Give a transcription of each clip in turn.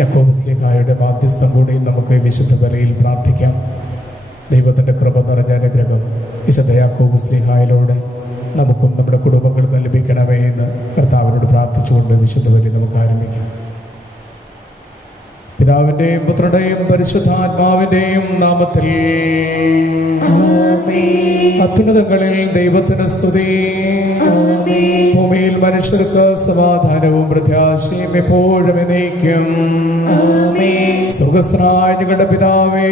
യാക്കോബുസ്ലീഹായുടെ മാധ്യസ്ഥം കൂടി നമുക്ക് വിശുദ്ധ ബലിയിൽ പ്രാർത്ഥിക്കാം. ദൈവത്തിൻ്റെ കൃപ നിറഞ്ഞ അനുഗ്രഹം വിശുദ്ധ യാക്കോബുസ്ലീഹായിലൂടെ നമുക്കും നമ്മുടെ കുടുംബങ്ങൾക്കും ലഭിക്കണമേ എന്ന് കർത്താവിനോട് പ്രാർത്ഥിച്ചുകൊണ്ട് വിശുദ്ധ ബലി നമുക്ക് ആരംഭിക്കാം. പിതാവിൻ്റെയും പുത്രൻ്റെയും പരിശുദ്ധാത്മാവിൻ്റെയും നാമത്തിൽ അത്യുന്നതങ്ങളിൽ ദൈവത്തിന് സ്തുതി. ഭൂമിയിൽ മനുഷ്യർക്ക് സമാധാനവും പ്രത്യാശയും എപ്പോഴും എന്നേക്കും. സ്വർഗ്ഗസ്ഥനായ ഞങ്ങളുടെ പിതാവേ,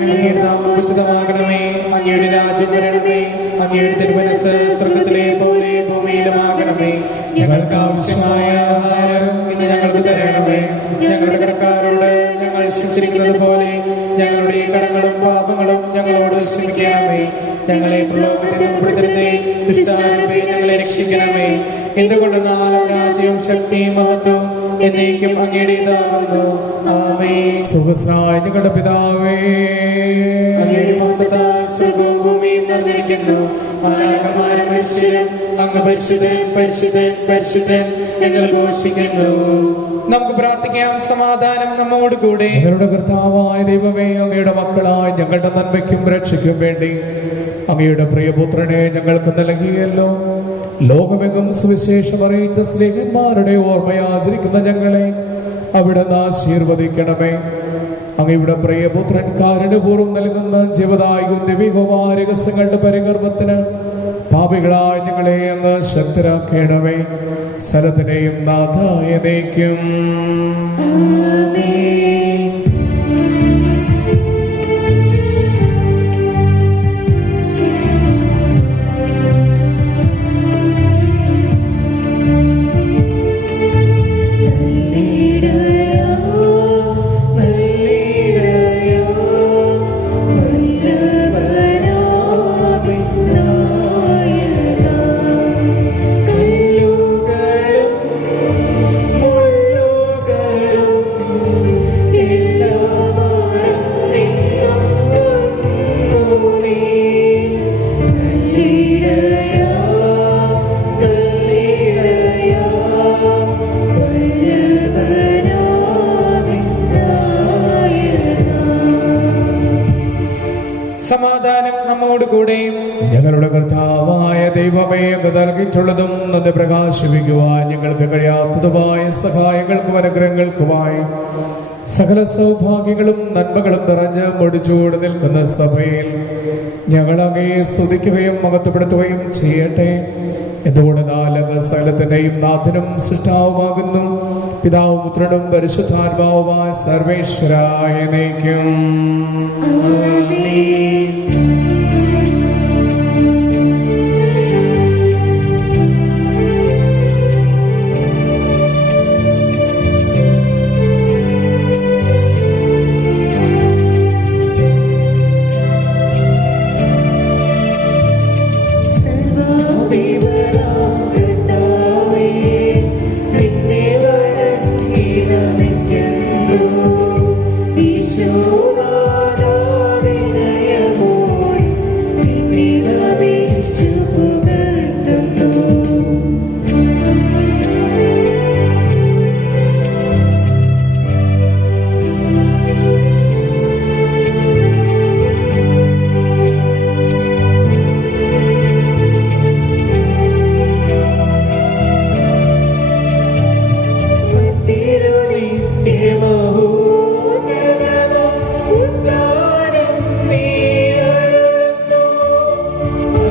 അങ്ങയുടെ നാമം വിശുദ്ധമാകണമേ, അങ്ങയുടെ രാജ്യം വരണമേ, അങ്ങയുടെ തിരുമനസ്സ് സ്വർഗ്ഗത്തിലെ പോലെ ഭൂമിയിലുമാകണമേ. ഞങ്ങൾക്ക് ആവശ്യമായ ആഹാരം ഇന്ന് ഞങ്ങൾക്ക് തരണമേ. ഞങ്ങളുടെ കടക്കാരോട് ഞങ്ങൾ ക്ഷമിച്ചിരിക്കുന്നത് പോലെ ഞങ്ങളുടെ കടങ്ങളും പാപങ്ങളും ഞങ്ങളോട് ക്ഷമിക്കണമേ. ഞങ്ങളെ പ്രലോഭനത്തിൽ ഉൾപ്പെടുത്തരുതേ, ദുഷ്ടാരൂപേ ഞങ്ങളെ രക്ഷിക്കണമേ. എന്തുകൊണ്ടെന്നാൽ രാജ്യവും ശക്തിയും മഹത്വവും എന്നേക്കും അങ്ങയുടേതാകുന്നു. ആമേൻ. സ്വർഗ്ഗസ്ഥനായ ഞങ്ങളുടെ പിതാവേ, അങ്ങയുടെ മഹത്വത്താൽ സ്വർഗ്ഗവും ഭൂമിയും നിറഞ്ഞിരിക്കുന്നു. മാലാഖമാരും മനുഷ്യരും അങ്ങ് പരിശുദ്ധൻ പരിശുദ്ധൻ പരിശുദ്ധൻ എന്ന് ഘോഷിക്കുന്നു. നമുക്ക് പ്രാർത്ഥിക്കാം. സമാധാനം നമ്മോട് കൂടെ. ഞങ്ങളുടെ കർത്താവായ ദൈവമേ, അങ്ങയുടെ മക്കളായി ഞങ്ങളുടെ നന്മയ്ക്കും രക്ഷയ്ക്കും വേണ്ടി അങ്ങയുടെ പ്രിയപുത്രനെ ഞങ്ങൾക്ക് നൽകിയല്ലോ. ലോകമെങ്ങും സുവിശേഷം അറിയിച്ച സ്നേഹന്മാരുടെ ഓർമ്മയാചരിക്കുന്ന ഞങ്ങളെ അവിടുന്ന് ആശീർവദിക്കണമേ. അങ്ങയുടെ പ്രിയപുത്രൻ കാരുണ്യപൂർവ്വം നൽകുന്ന ജീവദായകവും ദൈവികവുമായ രഹസ്യങ്ങളുടെ പരികർമ്മത്തിന് പാപികളായ ഞങ്ങളെ അങ്ങ് ശക്തരാക്കണമേ. സകലത്തിനെയും നാഥായ എന്നേക്കും. സമാധാനം നമ്മോട് കൂടെ. ഞങ്ങളുടെ കർത്താവായ ദൈവമേ, അങ്ങ് നൽകിയിട്ടുള്ളതും നന്ദി പ്രകാശിപ്പിക്കുവാൻ ഞങ്ങൾക്ക് കഴിയാത്തതുമായ സഹായങ്ങൾക്കും അനുഗ്രഹങ്ങൾക്കുമായി സകല സൗഭാഗ്യങ്ങളും നന്മകളും നിറഞ്ഞ് മുടിച്ചൂട് നിൽക്കുന്ന സഭയിൽ ഞങ്ങൾ അങ്ങയെ സ്തുതിക്കുകയും മഹത്വപ്പെടുത്തുകയും ചെയ്യട്ടെ. എന്തുകൊണ്ടെന്നാൽ അങ്ങ് സകലത്തിൻ്റെയും നാഥനും സൃഷ്ടാവുമാകുന്നു. പിതാവും പുത്രനും പരിശുദ്ധാത്മാവുമായ സർവേശ്വരായ എന്നേക്കും.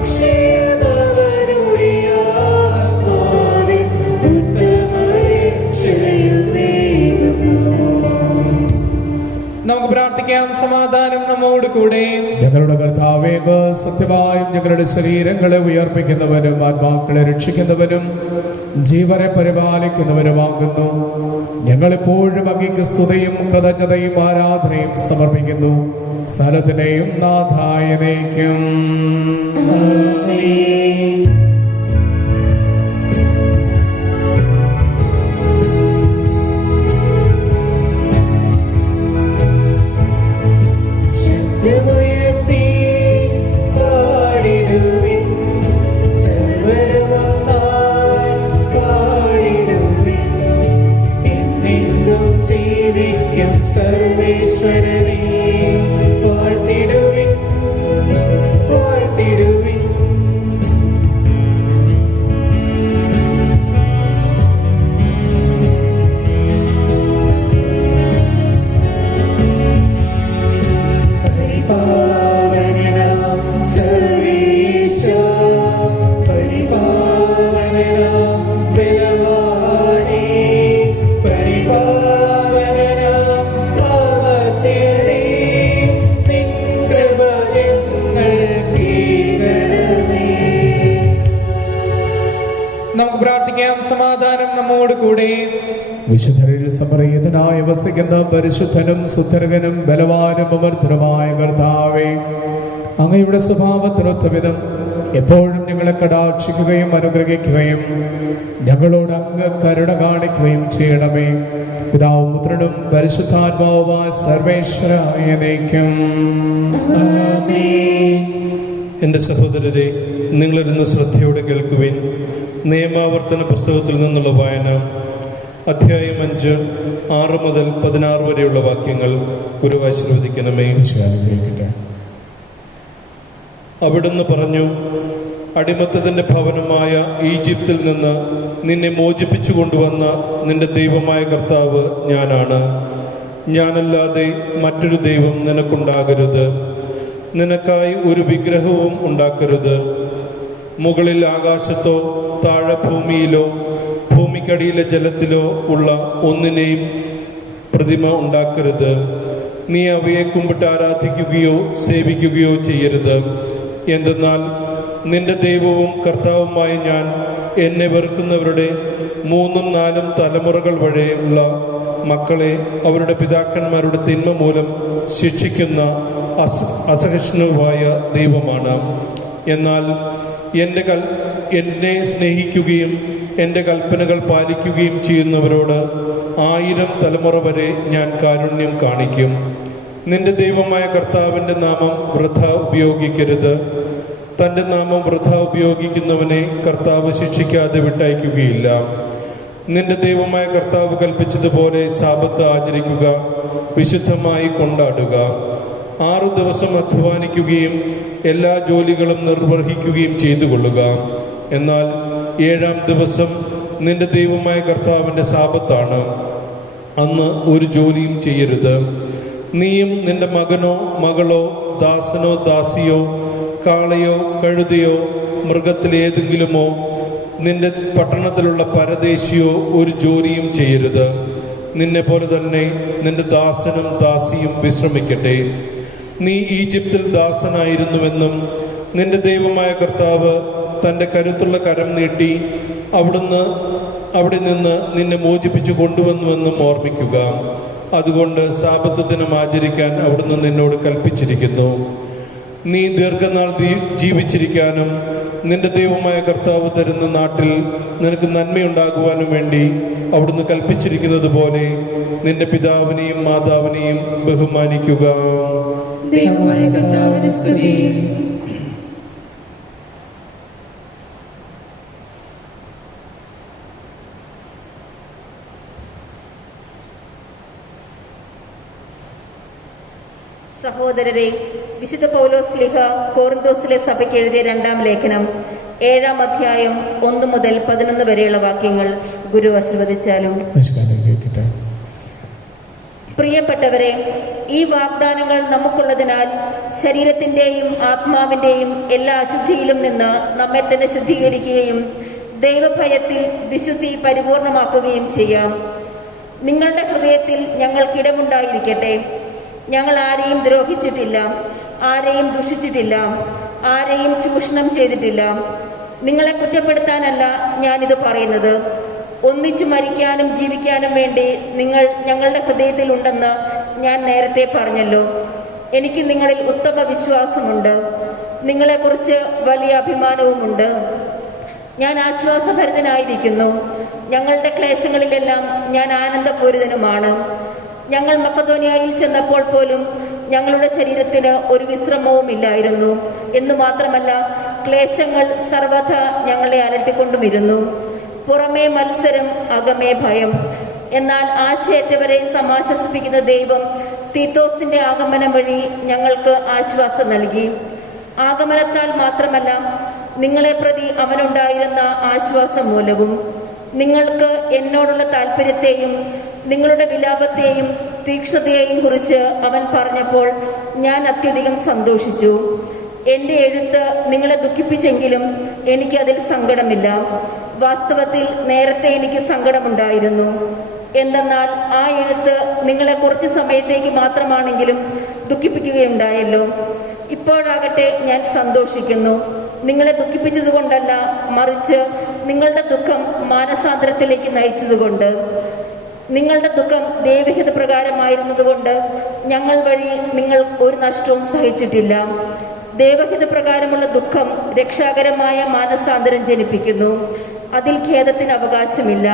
അക്ഷയമവരുടെ ആത്മാവിൽ ഉത്തമ രക്ഷയുമേകുന്നു. നമുക്ക് പ്രാർത്ഥിക്കാം. സമാധാനം നമ്മോട് കൂടെ. ഞങ്ങളുടെ കർത്താവേ, സത്യമായും ഞങ്ങളുടെ ശരീരങ്ങളെ ഉയർപ്പിക്കുന്നവനും ആത്മാക്കളെ രക്ഷിക്കുന്നവനും ജീവനെ പരിപാലിക്കുന്നവനുമാകുന്നു. ഞങ്ങളെപ്പോഴും അങ്ങേക്ക് സ്തുതിയും കൃതജ്ഞതയും ആരാധനയും സമർപ്പിക്കുന്നു. സകലത്തിനെയും നാഥായ നയിക്കും. ശബ്ദമുയർത്തി പാടിടുവിൻ, സർവ്വമൊന്നായി പാടിടുവിൻ. എന്നെന്നും ജീവിക്കും സർവേശ്വരനെ വാഴ്ത്തിടുവിൻ, വാഴ്ത്തിടുവിൻ. പരിപാവനനാം സർവേശ, പരിപാവനനാം ബലവാനേ, പരിപാവനനാം അമർത്യനേ, നിൻ കൃപ ഞങ്ങൾക്കേകണമേ. നമുക്ക് പ്രാർത്ഥിക്കാം. സമാധാനം നമ്മോട് കൂടെ. വിശുദ്ധരിൽ സമറിയതനായി വസിക്കുന്ന പരിശുദ്ധനും സുധർഗനും ബലവാനും അമർത്തനുമായ കർത്താവേ, അങ്ങയുടെ സ്വഭാവത്തിനൊത്ത വിധം എപ്പോഴും ഞങ്ങളെ കടാക്ഷിക്കുകയും അനുഗ്രഹിക്കുകയും ഞങ്ങളോട് അങ്ങ് കരുണ കാണിക്കുകയും ചെയ്യണമേ. പിതാവും പുത്രനും പരിശുദ്ധാത്മാവുമായ സർവേശ്വരായ നയിക്കും. എൻ്റെ സഹോദരരെ, നിങ്ങളിരുന്ന് ശ്രദ്ധയോടെ കേൾക്കുവിൻ. നിയമാവർത്തന പുസ്തകത്തിൽ നിന്നുള്ള വായന. അധ്യായം 5, 6 മുതൽ 16 വരെയുള്ള വാക്യങ്ങൾ ഗുരു ആശീർവദിക്കണമേ. അനുഗ്രഹിക്കട്ടെ. അവിടുന്ന് പറഞ്ഞു, അടിമത്തത്തിൻ്റെ ഭവനമായ ഈജിപ്തിൽ നിന്ന് നിന്നെ മോചിപ്പിച്ചു കൊണ്ടുവന്ന നിന്റെ ദൈവമായ കർത്താവ് ഞാനാണ്. ഞാനല്ലാതെ മറ്റൊരു ദൈവം നിനക്കുണ്ടാകരുത്. നിനക്കായി ഒരു വിഗ്രഹവും ഉണ്ടാക്കരുത്. മുകളിൽ ആകാശത്തോ താഴെ ഭൂമിയിലോ ഭൂമിക്കടിയിലെ ജലത്തിലോ ഉള്ള ഒന്നിനെയും പ്രതിമ ഉണ്ടാക്കരുത്. നീ അവയെ കുമ്പിട്ട് ആരാധിക്കുകയോ സേവിക്കുകയോ ചെയ്യരുത്. എന്തെന്നാൽ നിന്റെ ദൈവവും കർത്താവുമായ ഞാൻ എന്നെ വെറുക്കുന്നവരുടെ 3 ഉം 4 ഉം തലമുറകൾ വരെയുള്ള മക്കളെ അവരുടെ പിതാക്കന്മാരുടെ തിന്മ മൂലം ശിക്ഷിക്കുന്ന അസഹിഷ്ണുവായ ദൈവമാണ്. എന്നാൽ എന്നെ സ്നേഹിക്കുകയും എൻ്റെ കൽപ്പനകൾ പാലിക്കുകയും ചെയ്യുന്നവരോട് 1000 തലമുറ വരെ ഞാൻ കാരുണ്യം കാണിക്കും. നിന്റെ ദൈവമായ കർത്താവിൻ്റെ നാമം വൃഥ ഉപയോഗിക്കരുത്. തൻ്റെ നാമം വൃഥ ഉപയോഗിക്കുന്നവനെ കർത്താവ് ശിക്ഷിക്കാതെ വിട്ടയക്കുകയില്ല. നിന്റെ ദൈവമായ കർത്താവ് കൽപ്പിച്ചതുപോലെ സാബത്ത് ആചരിക്കുക, വിശുദ്ധമായി കൊണ്ടാടുക. 6 ദിവസം അധ്വാനിക്കുകയും എല്ലാ ജോലികളും നിർവഹിക്കുകയും ചെയ്തു കൊള്ളുക. എന്നാൽ 7-ാം ദിവസം നിന്റെ ദൈവമായ കർത്താവിൻ്റെ സാബത്താണ്. അന്ന് ഒരു ജോലിയും ചെയ്യരുത്. നീയും നിന്റെ മകനോ മകളോ ദാസനോ ദാസിയോ കാളയോ കഴുതയോ മൃഗത്തിലേതെങ്കിലുമോ നിന്റെ പട്ടണത്തിലുള്ള പരദേശിയോ ഒരു ജോലിയും ചെയ്യരുത്. നിന്നെ പോലെ തന്നെ നിന്റെ ദാസനും ദാസിയും വിശ്രമിക്കട്ടെ. നീ ഈജിപ്തിൽ ദാസനായിരുന്നുവെന്നും നിന്റെ ദൈവമായ കർത്താവ് തൻ്റെ കരുത്തുള്ള കരം നീട്ടി അവിടെ നിന്ന് നിന്നെ മോചിപ്പിച്ചു കൊണ്ടുവന്നുവെന്നും ഓർമ്മിക്കുക. അതുകൊണ്ട് സാബത്ത് ദിനം ആചരിക്കാൻ അവിടുന്ന് നിന്നോട് കൽപ്പിച്ചിരിക്കുന്നു. നീ ദീർഘനാൾ ജീവിച്ചിരിക്കാനും നിന്റെ ദൈവമായ കർത്താവ് തരുന്ന നാട്ടിൽ നിനക്ക് നന്മയുണ്ടാകുവാനും വേണ്ടി അവിടുന്ന് കൽപ്പിച്ചിരിക്കുന്നത് പോലെ നിന്റെ പിതാവിനെയും മാതാവിനെയും ബഹുമാനിക്കുക. ദൈവമായ കർത്താവിനെ സ്തുതി. സഹോദരരെ, വിശുദ്ധ പൗലോസ് ശ്ലീഹ കോറിന്തോസിലെ സഭയ്ക്ക് എഴുതിയ 2-ാം ലേഖനം 7-ാം അധ്യായം 1 മുതൽ 11 വരെയുള്ള വാക്യങ്ങൾ ഗുരു ആശീർവദിച്ചാലും. പ്രിയപ്പെട്ടവരെ, ഈ വാഗ്ദാനങ്ങൾ നമുക്കുള്ളതിനാൽ ശരീരത്തിൻ്റെയും ആത്മാവിൻ്റെയും എല്ലാ അശുദ്ധിയിലും നിന്ന് നമ്മെ തന്നെ ശുദ്ധീകരിക്കുകയും ദൈവഭയത്തിൽ വിശുദ്ധി പരിപൂർണമാക്കുകയും ചെയ്യാം. നിങ്ങളുടെ ഹൃദയത്തിൽ ഞങ്ങൾക്കിടമുണ്ടായിരിക്കട്ടെ. ഞങ്ങൾ ആരെയും ദ്രോഹിച്ചിട്ടില്ല, ആരെയും ദുഷിച്ചിട്ടില്ല, ആരെയും ചൂഷണം ചെയ്തിട്ടില്ല. നിങ്ങളെ കുറ്റപ്പെടുത്താനല്ല ഞാനിത് പറയുന്നത്. ഒന്നിച്ചു മരിക്കാനും ജീവിക്കാനും വേണ്ടി നിങ്ങൾ ഞങ്ങളുടെ ഹൃദയത്തിലുണ്ടെന്ന് ഞാൻ നേരത്തെ പറഞ്ഞല്ലോ. എനിക്ക് നിങ്ങളിൽ ഉത്തമ വിശ്വാസമുണ്ട്, നിങ്ങളെക്കുറിച്ച് വലിയ അഭിമാനവുമുണ്ട്. ഞാൻ ആശ്വാസഭരിതനായിരിക്കുന്നു. ഞങ്ങളുടെ ക്ലേശങ്ങളിലെല്ലാം ഞാൻ ആനന്ദപൂരിതനുമാണ്. ഞങ്ങൾ മക്കദോനിയയിൽ ചെന്നപ്പോൾ പോലും ഞങ്ങളുടെ ശരീരത്തിന് ഒരു വിശ്രമവുമില്ലായിരുന്നു. എന്നു മാത്രമല്ല, ക്ലേശങ്ങൾ സർവ്വഥ ഞങ്ങളെ അലട്ടിക്കൊണ്ടുമിരുന്നു. പുറമേ മത്സരം, അകമേ ഭയം. എന്നാൽ ആശയേറ്റവരെ സമാശ്വസിപ്പിക്കുന്ന ദൈവം തീത്തോസിന്റെ ആഗമനം വഴി ഞങ്ങൾക്ക് ആശ്വാസം നൽകി. ആഗമനത്താൽ മാത്രമല്ല, നിങ്ങളെ പ്രതി അവനുണ്ടായിരുന്ന ആശ്വാസം മൂലവും. നിങ്ങൾക്ക് എന്നോടുള്ള താല്പര്യത്തെയും നിങ്ങളുടെ വിലാപത്തെയും തീക്ഷ്ണതയെയും കുറിച്ച് അവൻ പറഞ്ഞപ്പോൾ ഞാൻ അത്യധികം സന്തോഷിച്ചു. എൻ്റെ എഴുത്ത് നിങ്ങളെ ദുഃഖിപ്പിച്ചെങ്കിലും എനിക്കതിൽ സങ്കടമില്ല. വാസ്തവത്തിൽ നേരത്തെ എനിക്ക് സങ്കടമുണ്ടായിരുന്നു. എന്തെന്നാൽ ആ എഴുത്ത് നിങ്ങളെ കുറച്ച് സമയത്തേക്ക് മാത്രമാണെങ്കിലും ദുഃഖിപ്പിക്കുകയുണ്ടായല്ലോ. ഇപ്പോഴാകട്ടെ ഞാൻ സന്തോഷിക്കുന്നു. നിങ്ങളെ ദുഃഖിപ്പിച്ചതുകൊണ്ടല്ല, മറിച്ച് നിങ്ങളുടെ ദുഃഖം മാനസാന്തരത്തിലേക്ക് നയിച്ചതുകൊണ്ട്. നിങ്ങളുടെ ദുഃഖം ദൈവഹിത പ്രകാരമായിരുന്നതുകൊണ്ട് ഞങ്ങൾ വഴി നിങ്ങൾ ഒരു നഷ്ടവും സഹിച്ചിട്ടില്ല. ദൈവഹിത പ്രകാരമുള്ള ദുഃഖം രക്ഷാകരമായ മാനസാന്തരം ജനിപ്പിക്കുന്നു. അതിൽ ഖേദത്തിന് അവകാശമില്ല.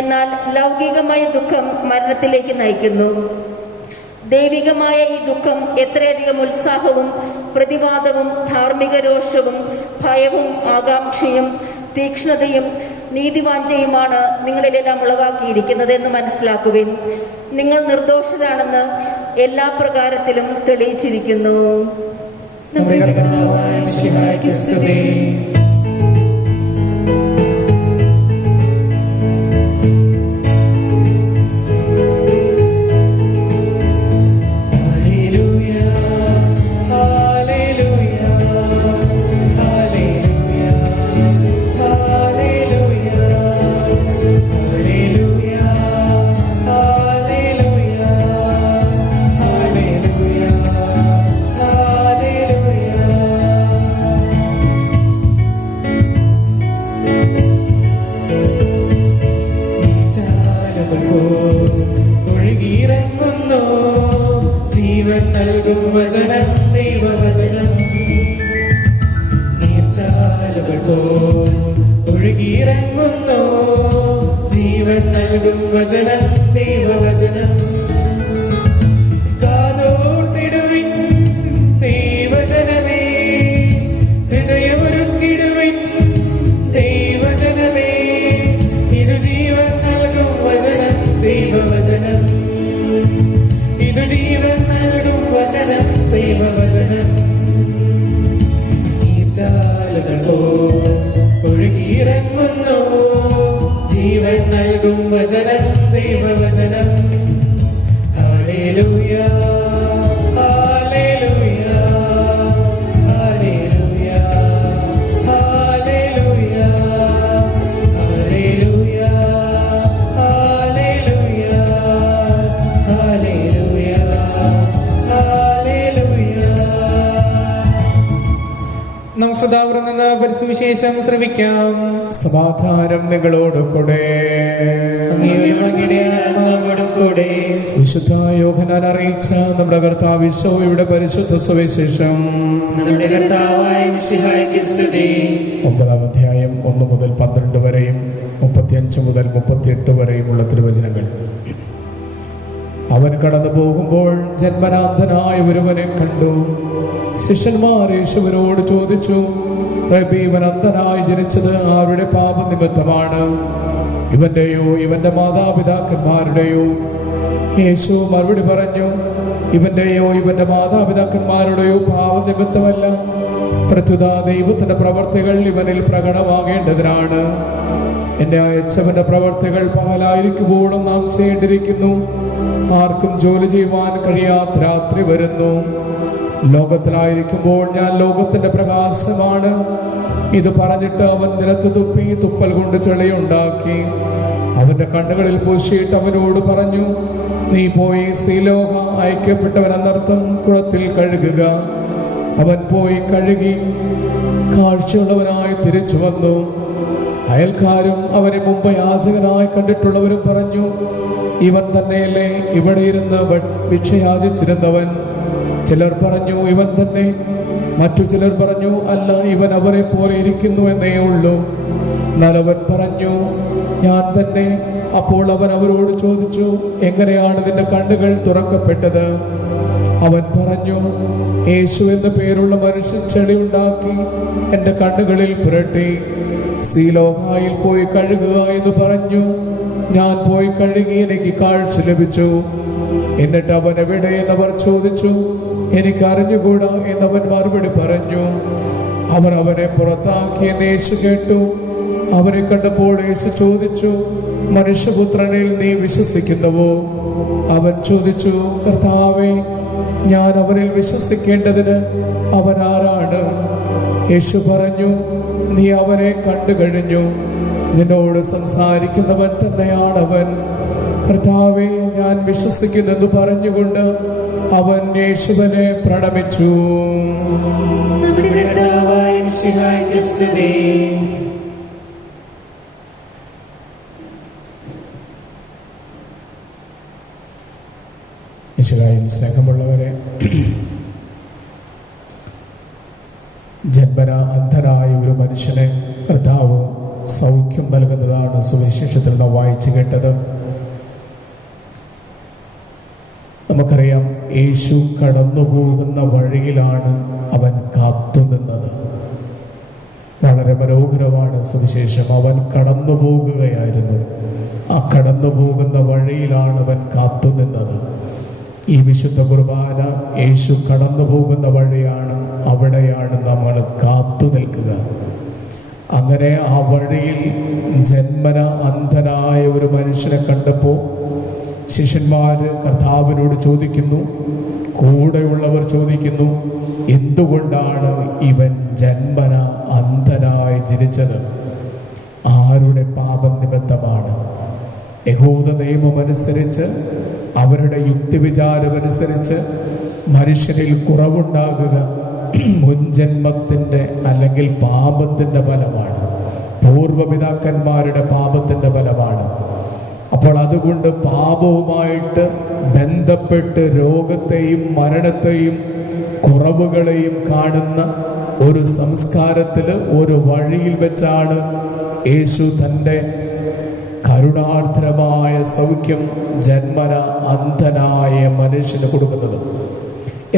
എന്നാൽ ലൗകികമായ ദുഃഖം മരണത്തിലേക്ക് നയിക്കുന്നു. ദൈവികമായ ഈ ദുഃഖം എത്രയധികം ഉത്സാഹവും പ്രതിവാദവും ധാർമ്മിക രോഷവും ഭയവും ആകാംക്ഷയും തീക്ഷ്ണതയും നീതിവാഞ്ചയുമാണ് നിങ്ങളിലെല്ലാം ഉളവാക്കിയിരിക്കുന്നത് എന്ന് മനസ്സിലാക്കുവിൻ. നിങ്ങൾ നിർദോഷരാണെന്ന് എല്ലാ പ്രകാരത്തിലും തെളിയിച്ചിരിക്കുന്നു. നമ്മുടെ കർത്താവായ മിശിഹായ്ക്ക് സ്തുതി. പരിസുവിശേഷം ശ്രവിക്കാം. സമാധാനം നിങ്ങളോട് കൂടെ. വിശുദ്ധ യോഹന്നാൻ അറിയിച്ച നമ്മുടെ കർത്താവ് ഈശോയുടെ പരിശുദ്ധ സുവിശേഷം. 9-ാം അധ്യായം 1 മുതൽ 12 വരെയും 35 മുതൽ 38 വരെയുമുള്ള തിരുവചനങ്ങൾ. അവൻ കടന്നു പോകുമ്പോൾ ജന്മനാഥനായ ഒരുവനെ കണ്ടു. ശിഷ്യന്മാർ യേശുവിനോട് ചോദിച്ചു, റബ്ബി, ഇവൻ അന്ധനായി ജനിച്ചത് ആരുടെ പാപനിമിത്തമാണ്? ഇവന്റെയോ ഇവന്റെ മാതാപിതാക്കന്മാരുടെയോ? യേശു മറുപടി പറഞ്ഞു, ഇവന്റെയോ ഇവന്റെ മാതാപിതാക്കന്മാരുടെയോ പാപനിമിത്തമല്ല, പ്രത്യുത ദൈവത്തിന്റെ പ്രവർത്തികൾ ഇവനിൽ പ്രകടമാകേണ്ടതിനാണ്. എന്നെ അയച്ചവന്റെ പ്രവർത്തികൾ പകലായിരിക്കുമ്പോഴും നാം ചെയ്യേണ്ടിയിരിക്കുന്നു. ആർക്കും ജോലി ചെയ്യുവാൻ കഴിയാത്ത രാത്രി വരുന്നു. ലോകത്തിലായിരിക്കുമ്പോൾ ഞാൻ ലോകത്തിന്റെ പ്രകാശമാണ്. ഇത് പറഞ്ഞിട്ട് അവൻ നിലത്ത് തുപ്പി തുപ്പൽ കൊണ്ട് ചെളിയുണ്ടാക്കി അവന്റെ കണ്ണുകളിൽ പൂശിയിട്ട് അവനോട് പറഞ്ഞു, നീ പോയി സീലോഹ അയക്കപ്പെട്ടവനെന്നർത്ഥം കുളത്തിൽ കഴുകുക. അവൻ പോയി കഴുകി കാഴ്ചയുള്ളവനായി തിരിച്ചു വന്നു. അയൽക്കാരും അവനെ മുമ്പ് യാചകനായി കണ്ടിട്ടുള്ളവരും പറഞ്ഞു, ഇവൻ തന്നെയല്ലേ ഇവിടെ ഇരുന്ന് ഭിക്ഷയാചിച്ചിരുന്നവൻ? ചിലർ പറഞ്ഞു, ഇവൻ തന്നെ. മറ്റു ചിലർ പറഞ്ഞു, അല്ല, ഇവൻ അവരെ പോലെ ഇരിക്കുന്നു എന്നേ ഉള്ളൂ. എന്നാൽ അവൻ പറഞ്ഞു, ഞാൻ തന്നെ. അപ്പോൾ അവൻ അവരോട് ചോദിച്ചു, എങ്ങനെയാണ് നിന്റെ കണ്ണുകൾ തുറക്കപ്പെട്ടത്? അവൻ പറഞ്ഞു, യേശു എന്ന പേരുള്ള മനുഷ്യൻ ചെളി ഉണ്ടാക്കി എൻ്റെ കണ്ണുകളിൽ പുരട്ടി. സീലോഹായിൽ പോയി കഴുകുക എന്ന് പറഞ്ഞു. ഞാൻ പോയി കഴുകി, എനിക്ക് കാഴ്ച ലഭിച്ചു. എന്നിട്ട് അവൻ എവിടെ എന്നവർ ചോദിച്ചു. എനിക്ക് അറിഞ്ഞുകൂടാ എന്നവൻ മറുപടി പറഞ്ഞു. അവർ അവനെ പുറത്താക്കിയെന്ന് യേശു കേട്ടു. അവരെ കണ്ടപ്പോൾ യേശു ചോദിച്ചു, മനുഷ്യപുത്രനിൽ നീ വിശ്വസിക്കുന്നുവോ? അവൻ ചോദിച്ചു, കർത്താവേ, ഞാൻ അവരിൽ വിശ്വസിക്കേണ്ടതിന് അവൻ ആരാണ്? യേശു പറഞ്ഞു, നീ അവനെ കണ്ടു കഴിഞ്ഞു. നിന്നോട് സംസാരിക്കുന്നവൻ തന്നെയാണവൻ. കർത്താവേ, ഞാൻ വിശ്വസിക്കുന്നെന്ന് പറഞ്ഞുകൊണ്ട് അവൻ യേശുവിനെ പ്രണമിച്ചു. യേശുവിൽ സ്നേഹമുള്ളവരെ, ജന്മന അന്ധനായ ഒരു മനുഷ്യനെ കർത്താവ് സൗഖ്യം നൽകുന്നതാണ് സുവിശേഷത്തിൽ നാം വായിച്ചു കേട്ടത്. നമുക്കറിയാം, യേശു കടന്നു പോകുന്ന വഴിയിലാണ് അവൻ കാത്തുനിന്നത്. വളരെ മനോഹരമാണ് സുവിശേഷം. അവൻ കടന്നു പോകുകയായിരുന്നു. ആ കടന്നു പോകുന്ന വഴിയിലാണ് അവൻ കാത്തുനിന്നത്. ഈ വിശുദ്ധ കുർബാന യേശു കടന്നു പോകുന്ന വഴിയാണ്. അവിടെയാണ് നമ്മൾ കാത്തു നിൽക്കുക. അങ്ങനെ ആ വഴിയിൽ ജന്മന അന്ധനായ ഒരു മനുഷ്യനെ കണ്ടപ്പോൾ ശിഷ്യന്മാർ കർത്താവിനോട് ചോദിക്കുന്നു, കൂടെയുള്ളവർ ചോദിക്കുന്നു, എന്തുകൊണ്ടാണ് ഇവൻ ജന്മന അന്ധനായി ജനിച്ചത്? ആരുടെ പാപനിമിത്തമാണ്? യഹൂദ നിയമമനുസരിച്ച്, അവരുടെ യുക്തിവിചാരമനുസരിച്ച് മനുഷ്യനിൽ കുറവുണ്ടാകുക മുൻജന്മത്തിൻ്റെ അല്ലെങ്കിൽ പാപത്തിൻ്റെ ഫലമാണ്. പൂർവ്വപിതാക്കന്മാരുടെ പാപത്തിൻ്റെ ഫലമാണ്. അപ്പോൾ അതുകൊണ്ട് പാപവുമായിട്ട് ബന്ധപ്പെട്ട് രോഗത്തെയും മരണത്തെയും കുറവുകളെയും കാണുന്ന ഒരു സംസ്കാരത്തിൽ, ഒരു വഴിയിൽ വെച്ചാണ് യേശു തൻ്റെ കരുണാർദ്രമായ സൗഖ്യം ജന്മന അന്ധനായ മനുഷ്യന് കൊടുക്കുന്നത്.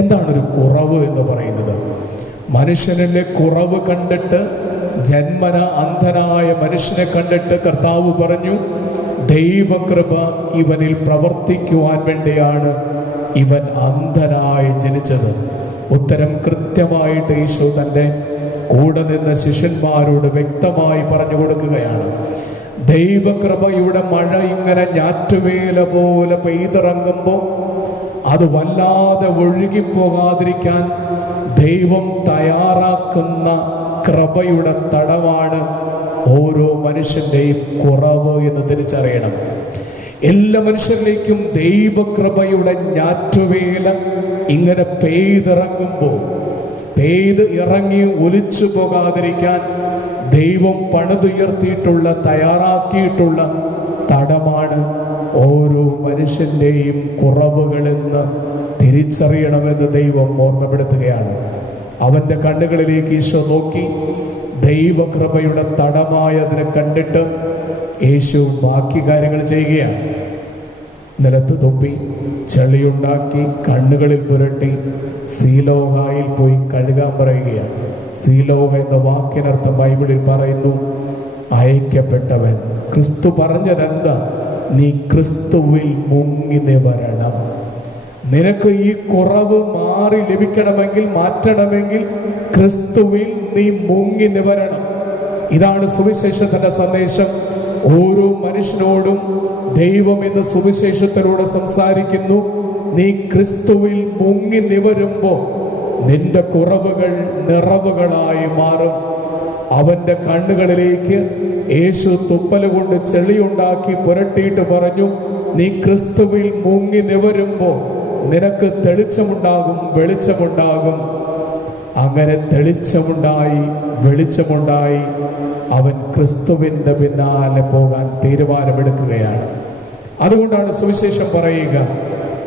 എന്താണ് ഒരു കുറവ് എന്ന് പറയുന്നത്? മനുഷ്യനിലെ കുറവ് കണ്ടിട്ട്, ജന്മന അന്ധനായ മനുഷ്യനെ കണ്ടിട്ട് കർത്താവ് പറഞ്ഞു, ദൈവകൃപ ഇവനിൽ പ്രവർത്തിക്കുവാൻ വേണ്ടിയാണ് ഇവൻ അന്ധനായി ജനിച്ചത്. ഉത്തരം കൃത്യമായിട്ട് ഈശോ തൻ്റെ കൂടെ നിന്ന ശിഷ്യന്മാരോട് വ്യക്തമായി പറഞ്ഞു കൊടുക്കുകയാണ്. ദൈവകൃപയുടെ മഴ ഇങ്ങനെ ഞാറ്റുവേല പോലെ പെയ്തിറങ്ങുമ്പോൾ അത് വല്ലാതെ ഒഴുകിപ്പോകാതിരിക്കാൻ ദൈവം തയ്യാറാക്കുന്ന കൃപയുടെ തടമാണ് ഓരോ മനുഷ്യൻ്റെയും കുറവ് എന്ന് തിരിച്ചറിയണം. എല്ലാ മനുഷ്യരിലേക്കും ദൈവകൃപയുടെ ഞാറ്റുവേല ഇങ്ങനെ പെയ്തിറങ്ങുമ്പോൾ, പെയ്ത് ഇറങ്ങി ഒലിച്ചു പോകാതിരിക്കാൻ ദൈവം പണിതുയർത്തിയിട്ടുള്ള, തയ്യാറാക്കിയിട്ടുള്ള തടമാണ് ഓരോ മനുഷ്യൻ്റെയും കുറവുകളെന്ന് തിരിച്ചറിയണമെന്ന് ദൈവം ഓർമ്മപ്പെടുത്തുകയാണ്. അവൻ്റെ കണ്ണുകളിലേക്ക് ഈശോ നോക്കി ദൈവകൃപയുടെ തടമായതിനെ കണ്ടിട്ട് യേശു ബാക്കി കാര്യങ്ങൾ ചെയ്യുകയാണ്. നിലത്ത് തുപ്പി ചെളിയുണ്ടാക്കി കണ്ണുകളിൽ പുരട്ടി സീലോഹായിൽ പോയി കഴുകാൻ പറയുകയാണ്. സീലോഹ എന്ന വാക്കിനർത്ഥം ബൈബിളിൽ പറയുന്നു അയക്കപ്പെട്ടവൻ. ക്രിസ്തു പറഞ്ഞതെന്താ? നീ ക്രിസ്തുവിൽ മുങ്ങി നിവരണം. നിനക്ക് ഈ കുറവ് മാറി ലഭിക്കണമെങ്കിൽ, മാറ്റണമെങ്കിൽ ക്രിസ്തുവിൽ നീ മുങ്ങി നിവരണം. ഇതാണ് സുവിശേഷത്തിന്റെ സന്ദേശം. ഓരോ മനുഷ്യനോടും ദൈവം ഇന്ന് സുവിശേഷത്തിലൂടെ സംസാരിക്കുന്നു. നീ ക്രിസ്തുവിൽ മുങ്ങി നിവരുമ്പോൾ നിന്റെ കുറവുകൾ നിറവുകളായി മാറും. അവന്റെ കണ്ണുകളിലേക്ക് യേശു തുപ്പല് കൊണ്ട് ചെളിയുണ്ടാക്കി പുരട്ടിയിട്ട് പറഞ്ഞു, നീ ക്രിസ്തുവിൽ മുങ്ങി നിവരുമ്പോൾ നിനക്ക് തെളിച്ചമുണ്ടാകും, വെളിച്ചമുണ്ടാകും. അങ്ങനെ തെളിച്ചമുണ്ടായി, വെളിച്ചമുണ്ടായി. അവൻ ക്രിസ്തുവിൻ്റെ പിന്നാലെ പോകാൻ തീരുമാനമെടുക്കുകയാണ്. അതുകൊണ്ടാണ് സുവിശേഷം പറയുക,